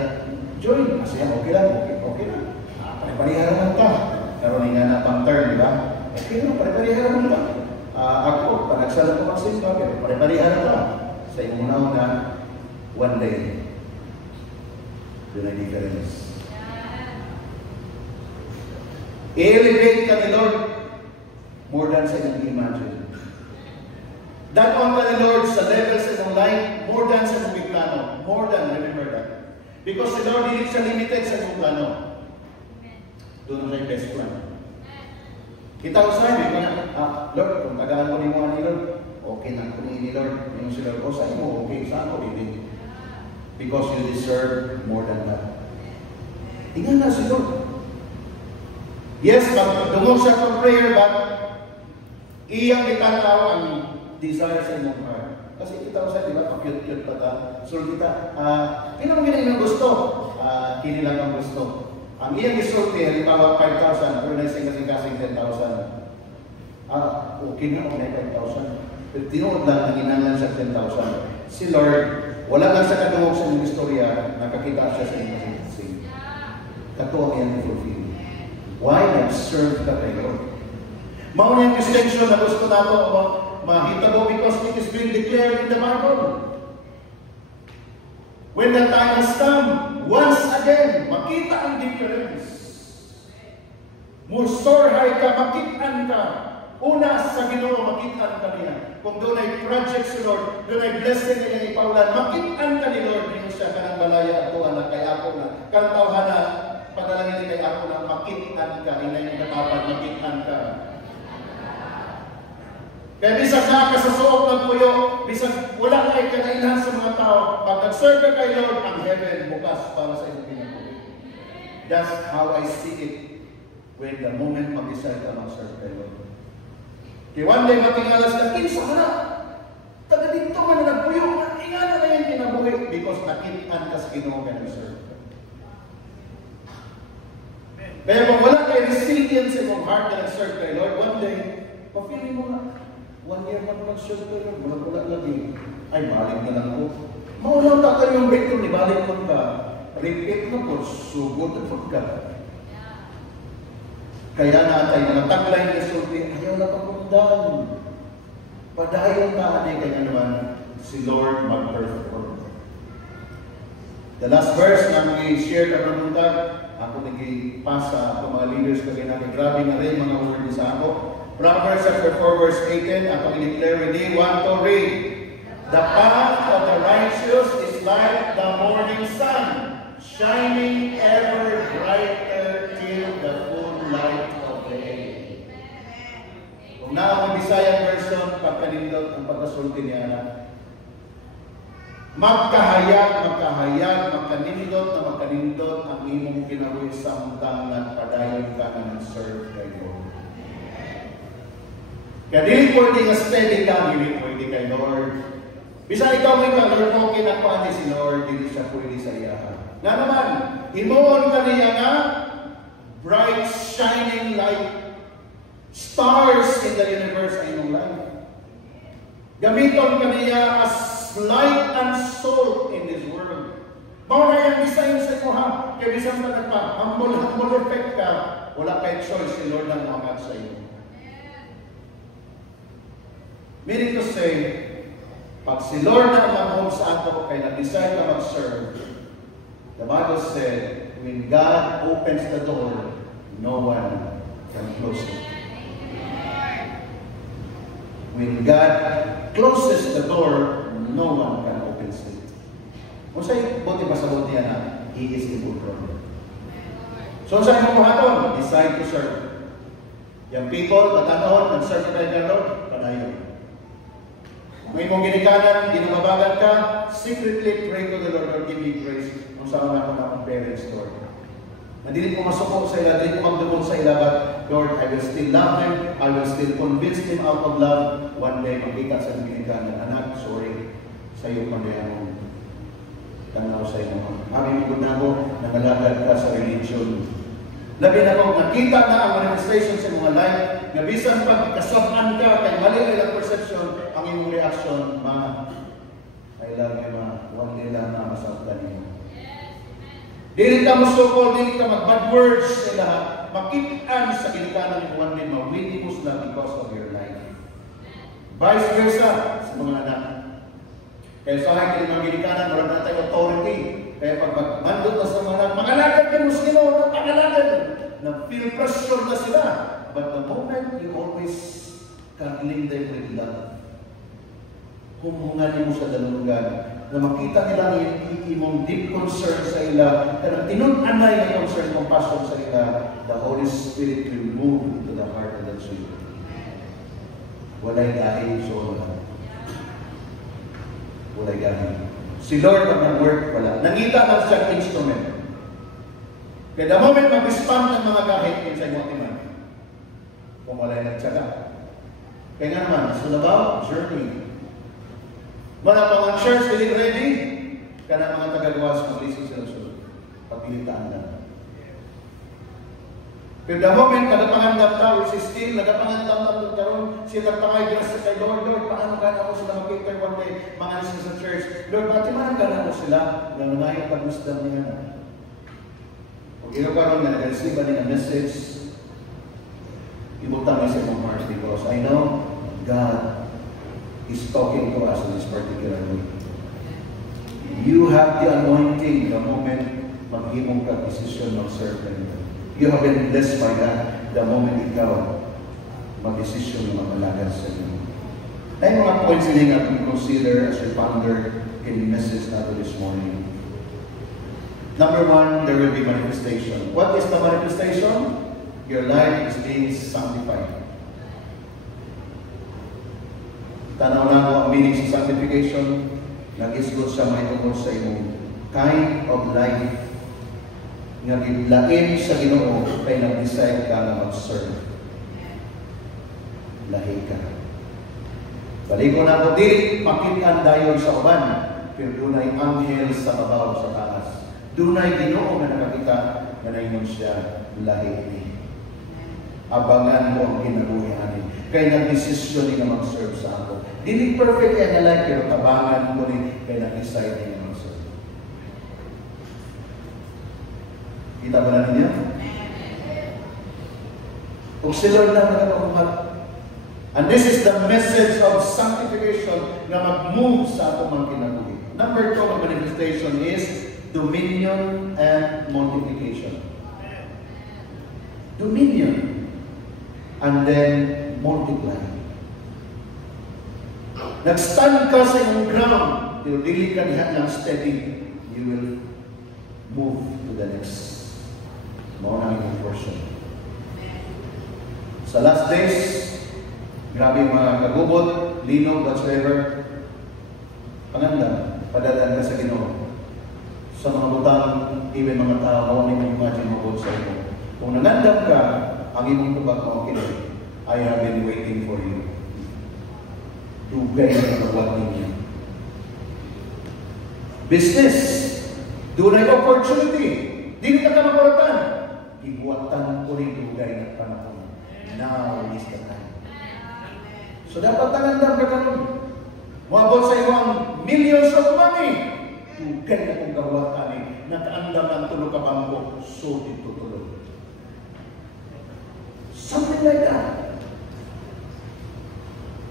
join. Kasi okay lang, okay lang. Pare-parihan ka. Karoon nga na pang turn, di ba? Okay lang, pare-parihan ka. Ako, pag nagsala ko magsimba, pero pare-parihan ka. Sa iyong na one day. Yun ang difference. I-elevate ka ni Lord more than sa inyong imagine. That on ka ni Lord sa level sa inyong life more than sa inyong plano. More than, remember that. Because si Lord hindi siya limited sa inyong plano. Doon na yung best plan. Kita ko sa inyo, Lord, kung tagaan ko ni mga ni Lord, okay na ko ni Lord. Yung si Lord, sa inyo, okay, sa ako, hindi. Because you deserve more than that. Tingnan na si Lord. Yes, dumog siya from prayer, but iyang itanaw ang desire sa inyong heart. Kasi kita ko sa, di ba, pa-cute-cute pa ta. So kita, kailan mo ginayin ang gusto? Kini lang ang gusto. Ang iyang isulti, halimbawa 5,000, pero naising kasing 10,000. Okay na ako na 5,000. Pero tinood lang, naginangan siya 10,000. Si Lord, wala lang sa kadungog sa inyong istorya, nakakita siya sa inyong sing. Katuwa yan i-fulfill. Why? Nag-serve ka kay Lord. Mauna yung distinction na gusto nato mahitabo because it is being declared in the Bible. When the time has come, once again, makita ang difference. Musorhay ka, makitaan ka. Una sa Ginoo, makitaan ka niya. Kung doon ay project si Lord, doon ay blessing niya ipaulan, makitaan ka ni Lord, hindi siya ka ng balaya at tuwan na kay ako na. Kantawhan na, padalangin ni kay ako na, makitaan ka, inay yung katapad, makitaan ka. Kaya bisag na ka sa suok ng puyo, bisag wala na ay kanailan sa mga tao, pag nag-serve ka kay Lord, ang heaven bukas para sa iyong pinabuhi. That's how I see it when the moment mag-decide ka mag-serve kay Lord. Kaya one day matingalas ka, kinsa ka na? Taga dito man na nagpuyo, ingana na yan pinabuhi because nakitaan ka sa Ginoo ka nag-serve. Kaya kung wala kayo resilience sa mong heart na nag-serve kay Lord, one day, pa-feeling mo na, 1 year na mag-serve kay Lord, wala lagi. Ay, balik na lang po. Maulang ka kayo yung breakthrough, ni balik mo ka. Repeat mo po, sugod at ka. Kaya natay, mga tagline na sulti, ayaw na pagpundan. Padayon na, kanya naman, si Lord mag-perform. The last verse na mag-share ka ng buntag, ako nag-pass sa mga leaders kagaya natin. Grabe na rin mga word sa ako. Proverbs chapter 4 verse 18, ang i-declare, we want to read. The path of the righteous is like the morning sun, shining ever brighter till the full light of the day. Kung naamang Bisayang version, pagkanindot ang pagkasulti niya na, magkahayag, magkanindot na magkanindot ang imong kinabuhi samtang nagpadayon ka na nag-serve kay Lord. Kaya dili pwede nga steady ka, dili pwede kay Lord. Bisa ikaw may Lord mo kinakuha ni si Lord, dili siya pwede sa iyahan. Nga naman, himuon ka niya nga, bright, shining light, stars in the universe ay mong life. Gamiton ka niya as light and salt in this world. Mao na yung design sa ito ha. Kaya bisan ka humble effect ka, wala kay choice si Lord ang mamat sa iyo. Meaning to say, pag si Lord na mag-home sa ato, kaya na-decide ka mag-serve, the Bible said, when God opens the door, no one can close it. When God closes the door, no one can open it. Kung sa'yo, buti pa sa buti yan na, He is in control. So sa'yo mo haton, decide to serve. Yung people, matanoon, nag-serve ka kay Lord, padayon. May mong ginikanan, ginababagan ka, secretly pray to the Lord, Lord, give me grace. Kung saan ako na akong parents, Lord. Nandili ko masuko sa ila, dili ko magdugol sa ila, but Lord, I will still love them, I will still convince them out of love. One day, magikat sa ginikanan, anak, sorry, sa iyo pandayan mo. Tanaw sa iyo mo. Aming na ako, nangalagad ka sa religion. Labi na ko, nakita na ang manifestation sa mga life, na bisan pag kasabaan ka, kay mali ang perception, ang iyong reaction, ma, I love you, ma, huwag nila na masabdan niyo. Dili ka musukol, dili ka mag-bad words sa lahat, makitaan sa ginikanan ng one day, mawili mo sila because of your life. Vice versa sa mga anak. Kaya sa akin, mga ginikanan, wala na tayo authority. Kaya pag magmandot na sa mga anak, mangalagad ka Muslimo, pangalagad, na feel pressure na sila. But the moment you always cuddling them with love, humungan mo sa dalungan, na makita nila ang imong deep concern sa ila, at tinun-anay na concern, compassion sa ila, the Holy Spirit will move to the heart of that soul. Walay dahil sa wala. Walay dahil. Si Lord pag nag-work, wala. Nangita na siyang instrument. Kaya the moment mag-respond ng mga kahit sa iyong timan, kung walay nagtsaga. Kaya nga naman, it's all about journey. Mga mga church, dili ready, kana mga taga-gawas, mag-listen sila sa pagpilitaan na. Pero the moment, nagapangandap ka, which is still, nagapangandap na ito karoon, sila pangay, sa kay Lord, Lord, paano ka na ako sila makita one day, mga listen sa church, Lord, pati man ka na ako sila, nanunayang pag-wisdom niya na. Kung ito karoon, nag-receive ba niya message, ibutang niya sa mga heart, because I know God is talking to us in this particular way. You have the anointing the moment maghimong ka decision mag-serve them. You have been blessed by that the moment ikaw mag-decision na mag-alaga sa iyo. Ay mga points hindi natin consider as we ponder in the message natin this morning. Number one, there will be manifestation. What is the manifestation? Your life is being sanctified. Tanaw na ko ang meaning sa sanctification, nag-isgot siya may tungkol sa iyong kind of life nga gidlain sa Ginoo kay nag-decide ka na mag-serve. Lahi ka. Baligo na ko dili makitaan dayon sa uban, pero dunay anghel sa babaw sa taas. Dunay Ginoo nga nakakita nga naingon siya lahi ni. Abangan mo ang kinabuhi ani. Kay nag-desisyon ni nga mag-serve sa ako. Dili perfect kaya nga life, pero tabangan mo ni kay nag-decide ni nga mag-serve. Kita ba na niya? Kung si Lord na nagkakakumat. And this is the message of sanctification na mag-move sa atong mga kinabuhi. Number 2 of manifestation is dominion and multiplication. Dominion. And then multiply. Nag-stand ka sa iyong ground, till dili ka diha lang steady, you will move to the next. Mao na ang portion. Sa last days, grabe mga kagubot, linog, whatsoever, pangandan, padadaan ka sa Ginoo. Sa mga butang, even mga tao, hindi mo imagine mo sa iyo. Kung nangandam ka, ang imong tubag mo, okay, I have been waiting for you. Dugay na tawag ninyo. Business, dunay opportunity. Dili ka makortan. Ibuwatan ko rin dugay na panahon. Now is the time. So dapat nangandam ka ganun. Mabot sa iyo ang millions of money. Dugay na kong kawatan eh. Nakaandam ang tulog ka bangko. So dito tulog. Something like that.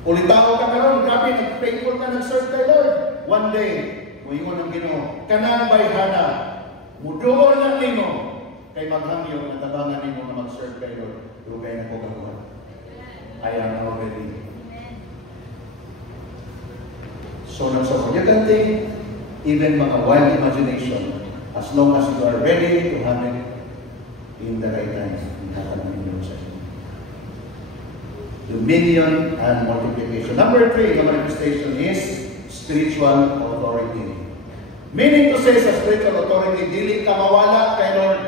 Ulitaw ka karon, grabe, nag-faithful ka, nag-serve kay Lord. One day, muingon ang Ginoo, kanang bayhana, muduol na nimo, kay maghangyo, natabangan nimo na mag-serve kay Lord. Dugay na ko gawin. I am now ready. So you can think, even mga wild imagination, as long as you are ready to have it in the right time, itatanan ninyo sa dominion and multiplication. Number 3, the manifestation is spiritual authority. Meaning to say sa spiritual authority, dili ka mawala kay Lord.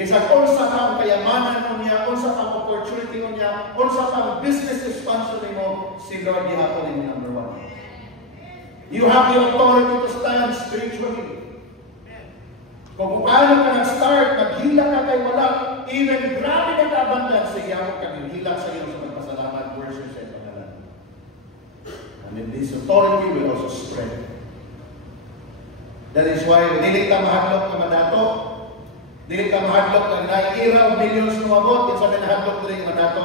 Bisag unsa pang kayamanan mo niya, unsa pang opportunity mo niya, unsa pang business expansion mo, si Lord gihapon ni number 1. You have the authority to stand spiritually. Kung paano ka nag-start, naghila ka kay wala, even grabe na ka-abundant sa iyo, kag-hila sa iyo sa magpasalamat, worship sa pangalan. And then this authority will also spread. That is why, dili ka mahadlok na madato, dili ka mahadlok na naira o millions na mabot, isa na nahadlok na rin madato.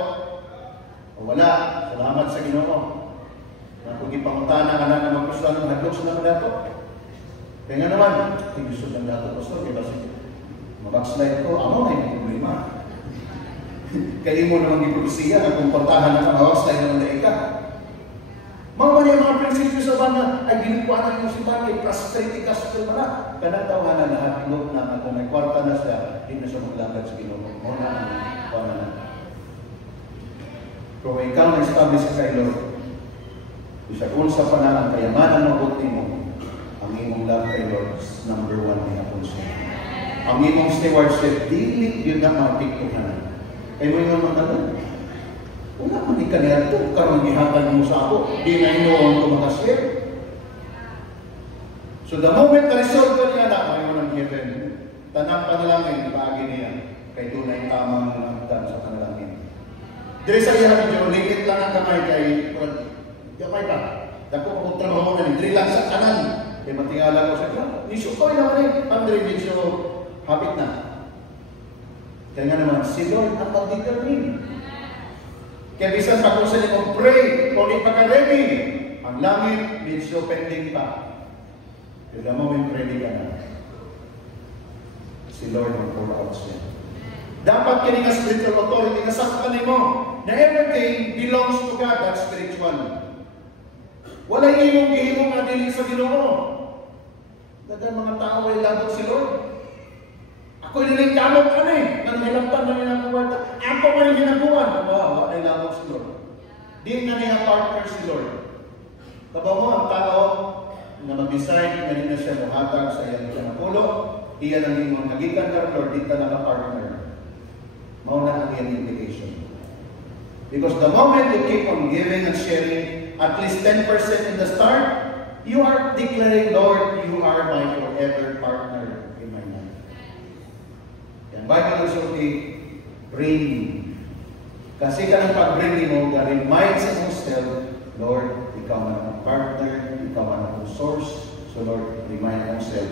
O wala, salamat sa Ginoo. Na kung ipangutana ka na magpusuan ng hadlok sa madato, kaya nga naman, hindi gusto ng dato pastor, kaya kasi mag-backslide ko, ano na yung problema? Kaya mo naman ipulsiya, at kung pantahan na ka, mag-backslide naman na ika. Mga prinsipyo sa banda, ay ginikuanan yung si Bakit, prosperity gospel pa na. Kanang tawanan na lahat, ingot na, kung may kwarta na siya, hindi na siya maglangad sa Ginoo. Muna na. Kung ikaw na-establish ka kay Lord, isa kung sa panahon, kayamanan mo, buti mo, ang imong love kay Lord, number 1 niya po siya. Ang imong stewardship, dili yun na mapiktuhan. Kaya mo yung mga wala man ni kanila ito, karong gihatan mo sa ako, di na inoon ko makasir. So the moment na resolve ko niya na, may mo ng heaven, tanang panalangin, ibagi niya, kay tunay tamang nangagdan sa panalangin. Diri sa iya medyo, likit lang ang kamay kay, kamay pa, dako kung trabaho na, diri lang sa kanan. Kaya matingala ko sa kanya, nisyo ko naman eh, Andre, nisyo, habit na. Kaya nga naman, si Lord ang mag-determine. Kaya bisan pa kung sa inyo pray, kung ipaka-ready, ang langit, nisyo pending pa. Kaya the moment ready ka na, si Lord ang pour out siya. Dapat kini nga spiritual authority, nasaktan mo, na everything belongs to God, that's spiritual. Wala imong gihimong na dili sa Ginoo. Dagang mga tao ay labot si Lord. Ako nilang kamot ka na eh. Nanghilaptan na nilang kuwarta. Ako man yung ginabuhan. Wala ay labot si Lord. Di na niya partner si Lord. Kapag mo ang tao na mag-decide na din na siya muhatag sa iyang kanapulo, iyan ang imong nagikan ka, Lord, di ka naka-partner. Mauna ang iyang indication. Because the moment you keep on giving and sharing, at least 10% in the start, you are declaring, Lord, you are my forever partner in my life. And Bible also bring. Kasi ka ng pag-bring mo, that reminds yourself, Lord, ikaw man ang partner, ikaw man ang source. So Lord, remind yourself,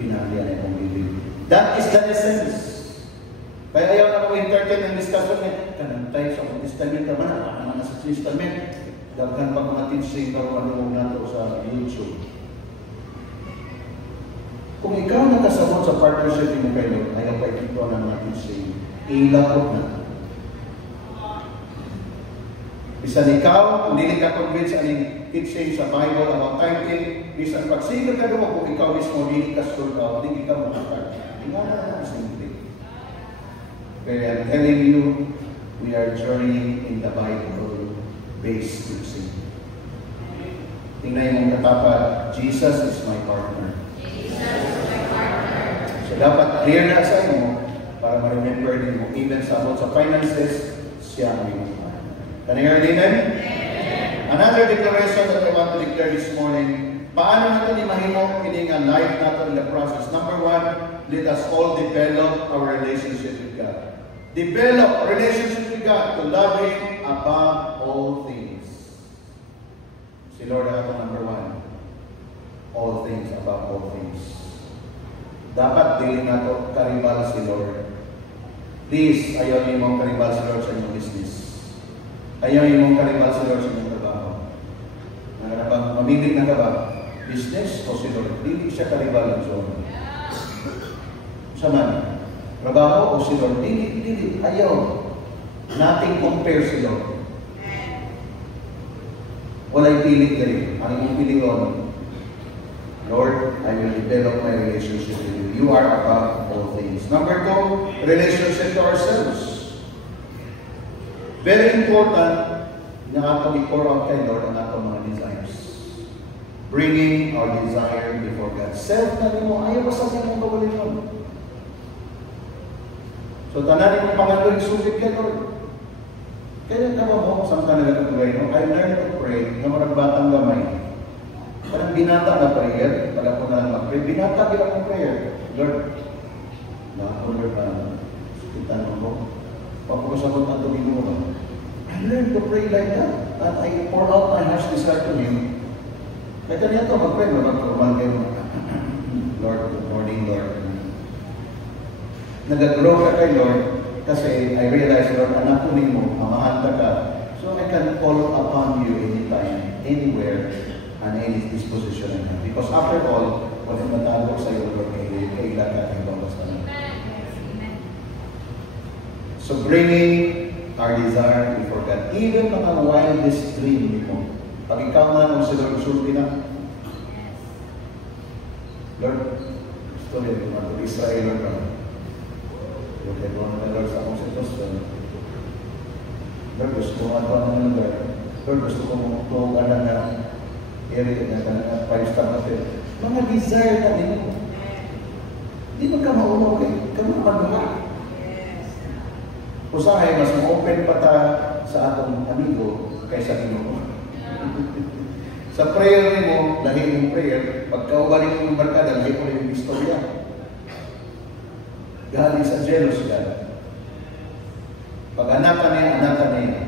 pinagyan akong bibig. That is the essence. Kaya ayaw na ako entertain ng discussion niya. Kanantay sa Old Testament naman, naman sa Testament. Daghan pag mga teaching karoon nato sa YouTube. Kung ikaw nakasabot sa partnership mo kay Lord, ayaw pa ikito ng mga teaching, ilakot na. Bisan ikaw, kung hindi ka convinced aning teaching sa Bible about tithing, bisan pagsigil ka doon kung ikaw mismo hindi ka sure ka, hindi ka makakag. Ingana na simple. But I'm telling you, we are journeying in the Bible-based teaching. Tingnan yung katapat, Jesus is my partner. So dapat clear na sa inyo para ma-remember din mo. Even sa about sa finances, siya ang iyong partner. Can you hear it, amen? Another declaration that I want to declare this morning, paano natin imahimo kining life natin in the process? Number one, let us all develop our relationship with God. Develop a relationship with God to love Him above all things. Si Lord ang number one. All things above all things. Dapat dili na ito karibal si Lord. Please, ayaw niyo mong karibal si Lord sa inyong business. Ayaw niyo mong karibal si Lord sa inyong trabaho. Mamili na ka ba? Business o si Lord? Dili siya karibal ng Lord. Saman, trabaho o si Lord? Dili. Ayaw. Nothing compare si Lord. Wala'y pilit ka rin. Ano yung pilingon? Lord, I will develop my relationship with you. You are above all things. Number two, relationship to ourselves. Very important na ato i-pour out kay Lord ang ato mga desires. Bringing our desire before God. Self na rin mo, ayaw masabi mong kawalin mo. So, tananin mo pangalan yung subit kay Lord. Kaya naman mo, saan ka nagkakagay mo? I learned to pray na marang batang gamay. Parang binata na prayer, pala ko na lang mag-pray. Binata kita ng prayer. Lord, na-order ka na. Kita mo ko. Pagpapasabot ang tubig mo. I learned to pray like that. That I pour out my heart's desire to Him. Kaya niya ito, mag-pray. Mag-pray kayo. Lord, good morning, Lord. Nag-grow ka kay Lord kasi I realize, Lord, anak ko mo, mamahan ka. So I can call upon you anytime, anywhere, and any disposition in Him. Because after all, what ang matalo sa iyo, Lord, kay ilan ka ng bangkas ka na. So bringing our desire before God, even mga wildest dream mo, pag ikaw na kung sila usulti na, Lord, gusto rin naman, Israel, Lord, yung kaya na Lord sa akong sitwasyon, Lord, gusto ko nga ng Lord, Lord, gusto ko mong na area na 5-star hotel. Mga desire na din mo. Hindi mo ka mauno, okay? Ikaw mo manuha. Usahay, mas ma-open pa ta sa atong amigo kaysa Ginoo. Sa prayer mo, lahi yung prayer, pagkaubalik mo yung barkada, lahi mo yung istorya. Galing sa jealous God. Pag anakan niya.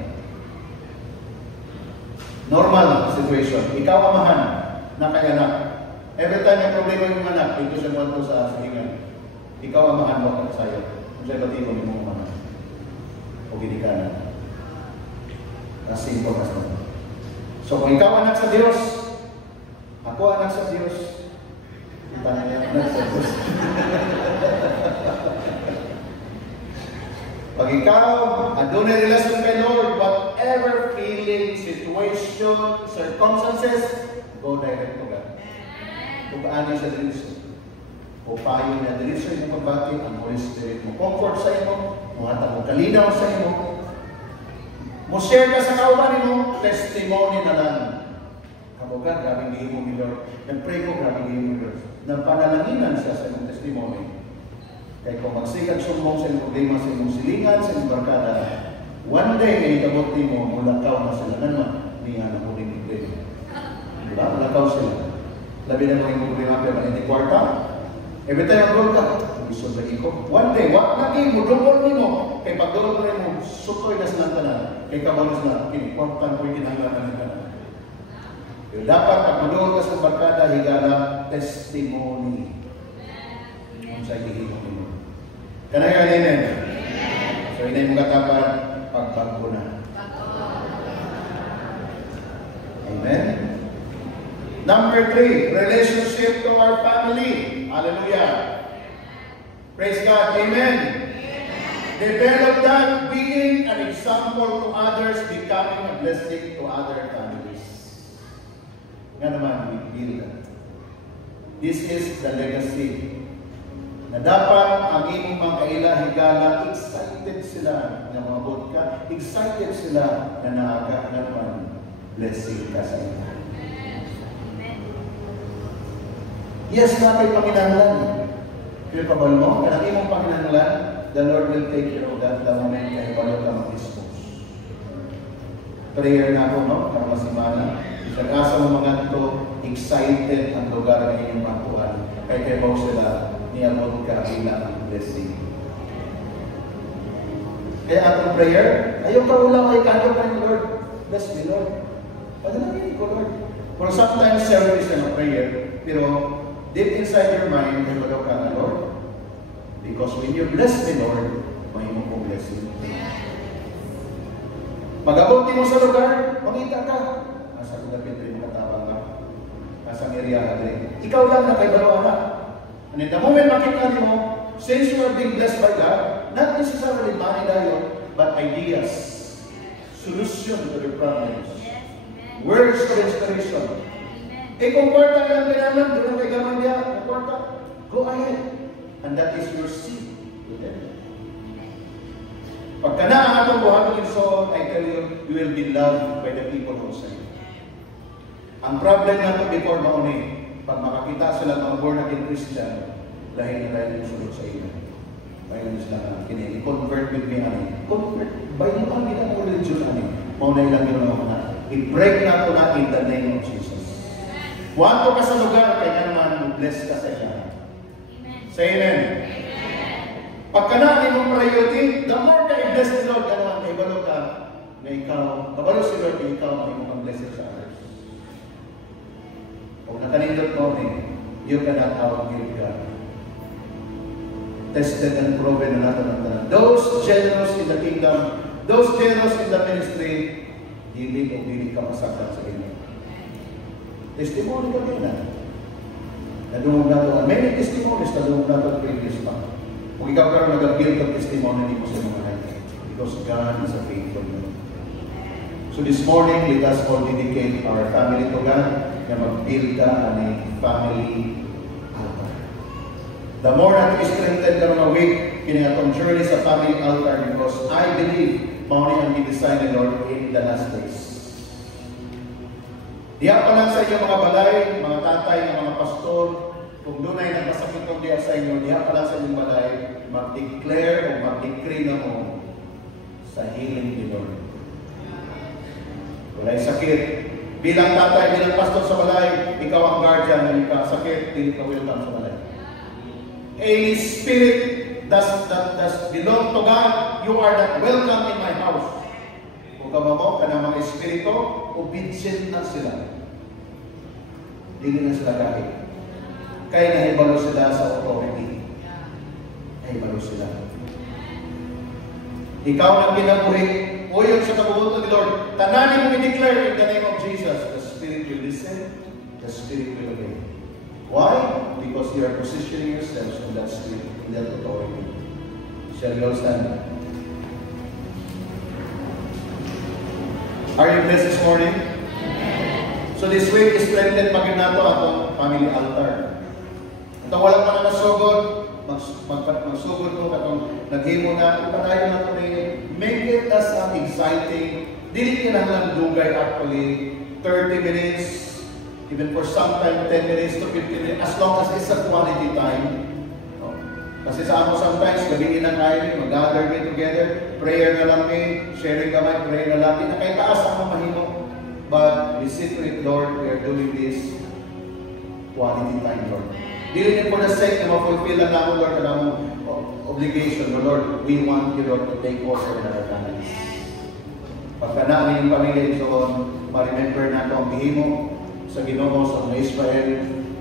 Normal situation. Ikaw amahan, na kay anak. Every time may problema yung anak, ito siya mo sa silingan. Ikaw amahan mo ka sa'yo. Kung sa'yo batiko ni mong anak. O ginikanan. Kasi ito mas naman. So kung ikaw anak sa Diyos, ako anak sa Diyos, kita niya anak sa Diyos. Pag ikaw, andun na relasyon kay Lord, whatever feeling, situation, circumstances, go direct to God. Kung paano siya dinisyon. O payo na dinisyon yung pagbati, ang Holy Spirit mo. Comfort sa imo, mga mo kalinaw sa imo. Mo-share ka sa kauban mo, testimony na lang. Kabugan, grabing gihimo ni Lord. Nag-pray ko, grabing gihimo ni Lord. Napanalaginan siya sa iyong testimony. Kaya kung magsikat sumong sa iyong problema sa iyong silingan, sa iyong barkada, one day, ay itabot mo, mulakaw na sila naman, niya na muling problema. Diba? Mulakaw sila. Labi na mo yung problema, pero hindi kwarta. Every time ang ka, gusto sa iko. One day, wak na kayo, mudulol mo. Kaya pagdulol mo, sukoy na silang tanan. Kaya kabalos na, important ko yung kinahanglan ng tanan. Pero dapat, pag madulol ka sa barkada, higala, testimony. Kung sa'yo hihimo mo. Kanay ka, amen. So, inay mo katapan, pagbago na. Amen. Number 3, relationship to our family. Hallelujah. Praise God. Amen. Develop that being an example to others, becoming a blessing to other families. Nga naman, we build that. This is the legacy na dapat ang imong mga kaila-higala, excited sila na mabot ka, excited sila na naaga naman, blessing ka sa ina. Yes, natin panginahanglan. Kaya pabal mo, kanang imong panginahanglan, the Lord will take care of that the moment na ibalo ka mag-dispose. Prayer na ako, no? Para masimana. Isagasa mo mga ito, excited ang lugar ng inyong makuhan. Kaya kayo sila, niabot ka bilang blessing. Kaya atong prayer, ayaw ka ulang kay kanto pa ni Lord. Bless me, Lord. Padalangin ko, Lord. For sometimes, service and a prayer, pero deep inside your mind, ay magaw ka na, Lord. Because when you bless me, Lord, may mo kong blessing. Pag-abot mo sa lugar, makita ka. Nasa kudapit rin katabang ka. Nasa area ka rin. Ikaw lang na kay Baroana. And in the moment makita mo, since you are being blessed by God, not necessarily money dayon, but ideas, solution to the problems, words of inspiration. Eh kung kwarta lang kailangan, doon kay gaman niya, kung kwarta, go ahead. And that is your seed to them. Pagka na ang atong buhaton in soul, I tell you, you will be loved by the people outside. Ang problem natin before mauni, pag makakita sila ng born-again Christian, dahil na dahil yung sulot sa iyo. Bayan sila na kinili. Convert with me, ani. Convert. Bayan mo nila ang religion, ani. Mauna ilang yun naman na. I-break na ito na in the name of Jesus. Huwag ko ka sa lugar, kaya naman bless ka sa ilan. Say amen. Pagka na ang priority, the more ka i-bless ni Lord, kaya naman kaibalo ka na ikaw, kabalo si Lord na ikaw ang imong blessing sa others. Kung nakanindot mo, you cannot outgive God. Tested and proven na natin ang tanan. Those generous in the kingdom, those generous in the ministry, hindi o hindi ka masaktan sa inyo. Testimony ka din na. Nadungog na ito. Many testimonies nadungog na ito at previous pa. Kung ikaw ka nag-build ang testimony mo sa mga life. Because God is a faithful God. So this morning, let us all dedicate our family to God na mag-build ka ang family altar. The more natin strengthen ka mga week, kinatong journey sa family altar because I believe mauni ang i-design ni Lord in the last days. Diya pa lang sa inyo mga balay, mga tatay, mga pastor, kung doon ay nagmasakit kong diya sa inyo, diya pa lang sa inyong balay, mag-declare o mag-decree na mo sa healing ni Lord. Wala'y sakit. Bilang tatay, bilang pastor sa balay, ikaw ang guardian na ikasakit, hindi ka welcome sa balay. Any spirit that belong to God, you are not welcome in my house. Kung kamamo ka ng mga espiritu, obedient na sila. Hindi na sila kahit. Kaya nahibalo sila sa authority. Nahibalo sila. Ikaw ang pinabuhi, o yun sa kabubuto ni Lord, tananin mo i-declare in the name of Jesus, the Spirit will listen, the Spirit will obey. Why? Because you are positioning yourselves in that Spirit, in that authority. Shall we all stand? Are you blessed this morning? So this week is strengthened pagin nato atong family altar. Atong wala pa na nasugod, magsugod ko katong naghimo na ipadayon nato ni make it as exciting. Dili kinahanglan dugay actually 30 minutes, even for some time 10 minutes to 15 minutes, as long as it's a quality time. Kasi sa ako sometimes, gabihin na kayo, mag-gather me together, prayer na lang me, sharing gamay, prayer na lang. Hindi na kayo taas ako mahimo. But we secret, Lord, we are doing this quality time, Lord. Dili din for the sake na ma-fulfill lang ako, Lord, na obligation. But Lord, we want you, Lord, to take over in our lives. Pagka namin yung pamilya doon, ma-remember na ito ang bihimo sa Ginoo sa mga Israel,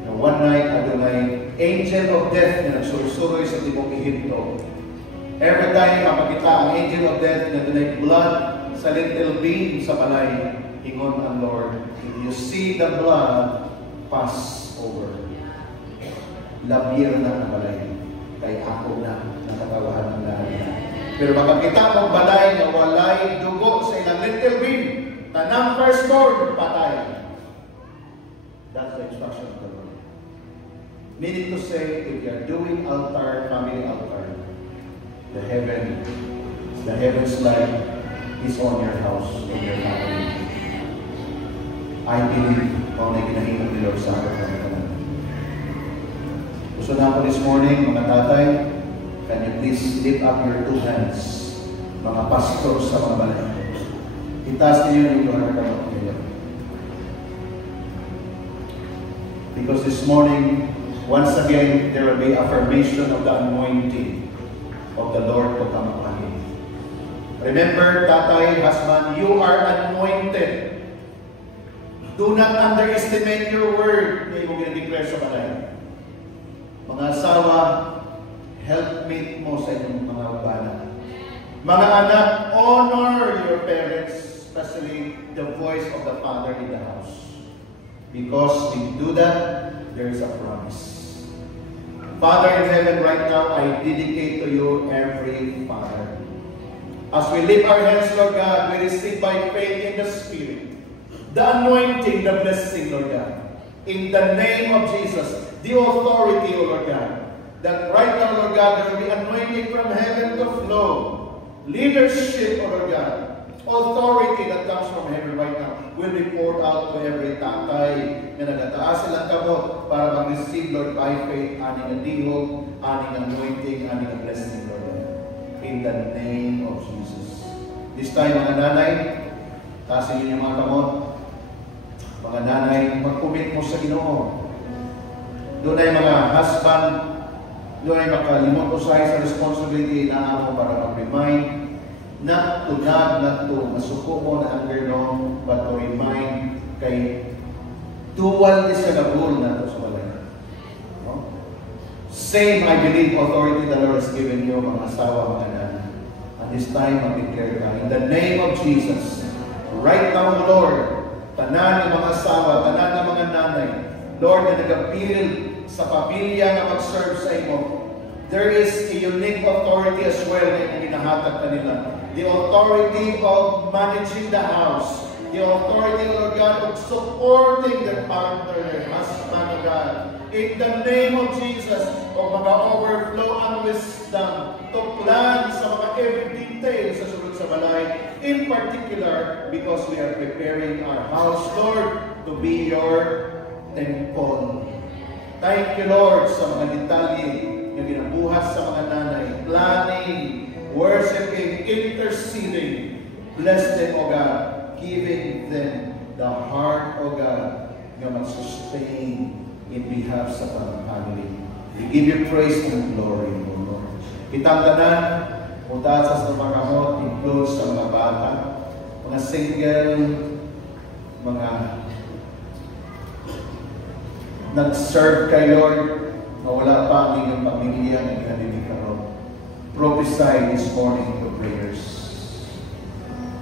na one night, Adonai, angel of death na nagsurusuroy sa tibok Ehipto. Every time mapakita ang angel of death na dunay blood sa little bean sa palay, ingon ang Lord, if you see the blood, pass over. Labir na ang palay, kay ako na nakatawahan ng lahat na. Pero makakita mong balay na walay dugo sa ilang little bin, tanang firstborn, patay. That's the instruction of the Lord. Meaning to say, if you are doing altar, family altar, the heaven's light is on your house, on your family. I believe kung na ginahimog ni Lord sa akin. Gusto na ako this morning, mga tatay, can you please lift up your two hands, mga pastors sa mga balay. Itaas niyo yung lugar kamot niyo. Because this morning, once again, there will be affirmation of the anointing of the Lord to come upon you. Remember, tatay, husband, you are anointed. Do not underestimate your word na imo ginadeclare sa balay. Mga asawa, helpmate mo sa inyong mga bana. Mga anak, honor your parents, especially the voice of the father in the house. Because if you do that, there is a promise. Father in heaven, right now, I dedicate to you every father. As we lift our hands, Lord God, we receive by faith in the Spirit the anointing, the blessing, Lord God. In the name of Jesus, the authority, O Lord God, that right now, Lord God, there will be anointing from heaven to flow. Leadership, O Lord God, authority that comes from heaven right now will be poured out to every tatay na nagataas silang kamot para mag-receive, Lord, by faith, aning adihog, aning anointing, aning blessing, Lord God. In the name of Jesus. This time, mga nanay, tasin niyo yung mga kamot. Mga nanay, mag-commit mo sa Ginoo. Doon ay mga husband, doon ay makalimot usahay sa responsibility na ako para mag-remind, not to nag, not to masuko mo na anger no, but to remind kay dual is ka nabul na ito sa balay. No? Same, I believe, authority the Lord has given you, mga asawa, mga nanay. At this time, mag-declare ka, in the name of Jesus, right now, Lord, tanan ng mga asawa, tanan ng mga nanay, Lord, na nag-appeal sa pamilya na mag-serve sa imo, there is a unique authority as well na yung hinahatag kanila. The authority of managing the house. The authority, Lord God, of supporting their partner, their husband, O God. In the name of Jesus, o mga overflow ang wisdom to plan sa mga every detail sa sunod sa balay. In particular, because we are preparing our house, Lord, to be your temple. Thank you, Lord, sa mga detalye na ginabuhat sa mga nanay. Planning, worshiping, interceding. Bless them, O God, giving them the heart, O God, na mag-sustain in behalf sa family. We give you praise and glory, O Lord. Kitang tanan, punta sa mga kamot, includes sa mga bata, mga single, mga nag-serve kay Lord, na wala pa ang inyong pamilya na ginadinig ka ron. Prophesy this morning to prayers.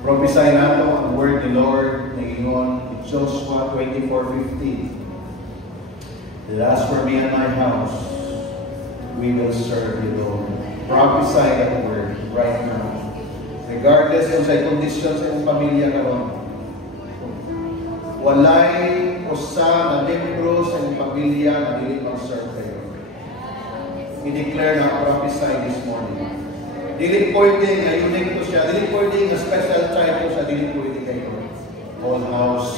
Prophesy nato ang word ni Lord na ingon in Joshua 24:15. That as for me and my house, we will serve you, Lord. Prophesy that word right now. Regardless kung sa condition sa iyong pamilya karon, walay usa na membro sa iyong pamilya na dili mag-serve kayo. I-declare na prophesy this morning. Dili pwede nga unique to siya, dili pwede nga special child to siya, dili pwede kayo. Whole house.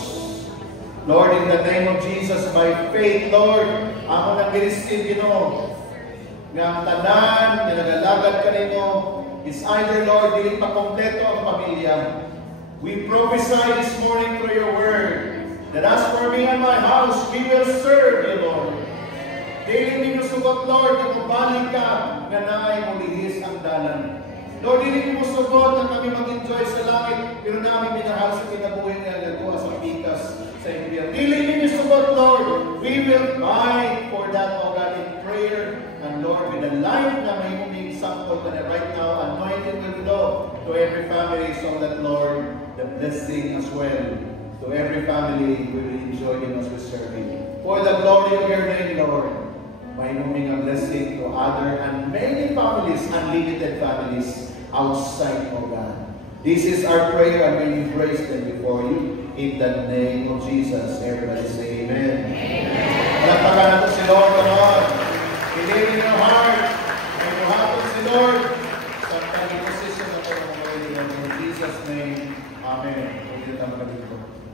Lord, in the name of Jesus, by faith, Lord, ako nag-receive, Ginoo, nga tanan, nga nagalagad ka ninyo, is either, Lord, dili pa kompleto ang pamilya. We prophesy this morning through your word, that as for me and my house, we will serve you, Lord. Dili ninyo sugot, Lord, na mabalik ka, nga naay mulihis ang dalan. Lord, dili mo sugot na kami mag-enjoy sa langit, pero namin minahal sa kinabuhi na nagkuha sa pikas sa India. Dili ninyo sugot, Lord, we will fight for that, O God, in prayer. And Lord, with the life na may huming sample na right now, anointed will flow to every family so that, Lord, the blessing as well to every family we will enjoy in us with serving. For the glory of your name, Lord, may huming a blessing to other and many families, unlimited families, outside, O God. This is our prayer and we praise them before you. In the name of Jesus. Everybody say amen. Palagpagan natin si Lord, Lord. Believe in your heart. May buhaton si Lord sa pag-position na ito ng mga in Jesus' name. Amen. Huwag dito tayo magkabito.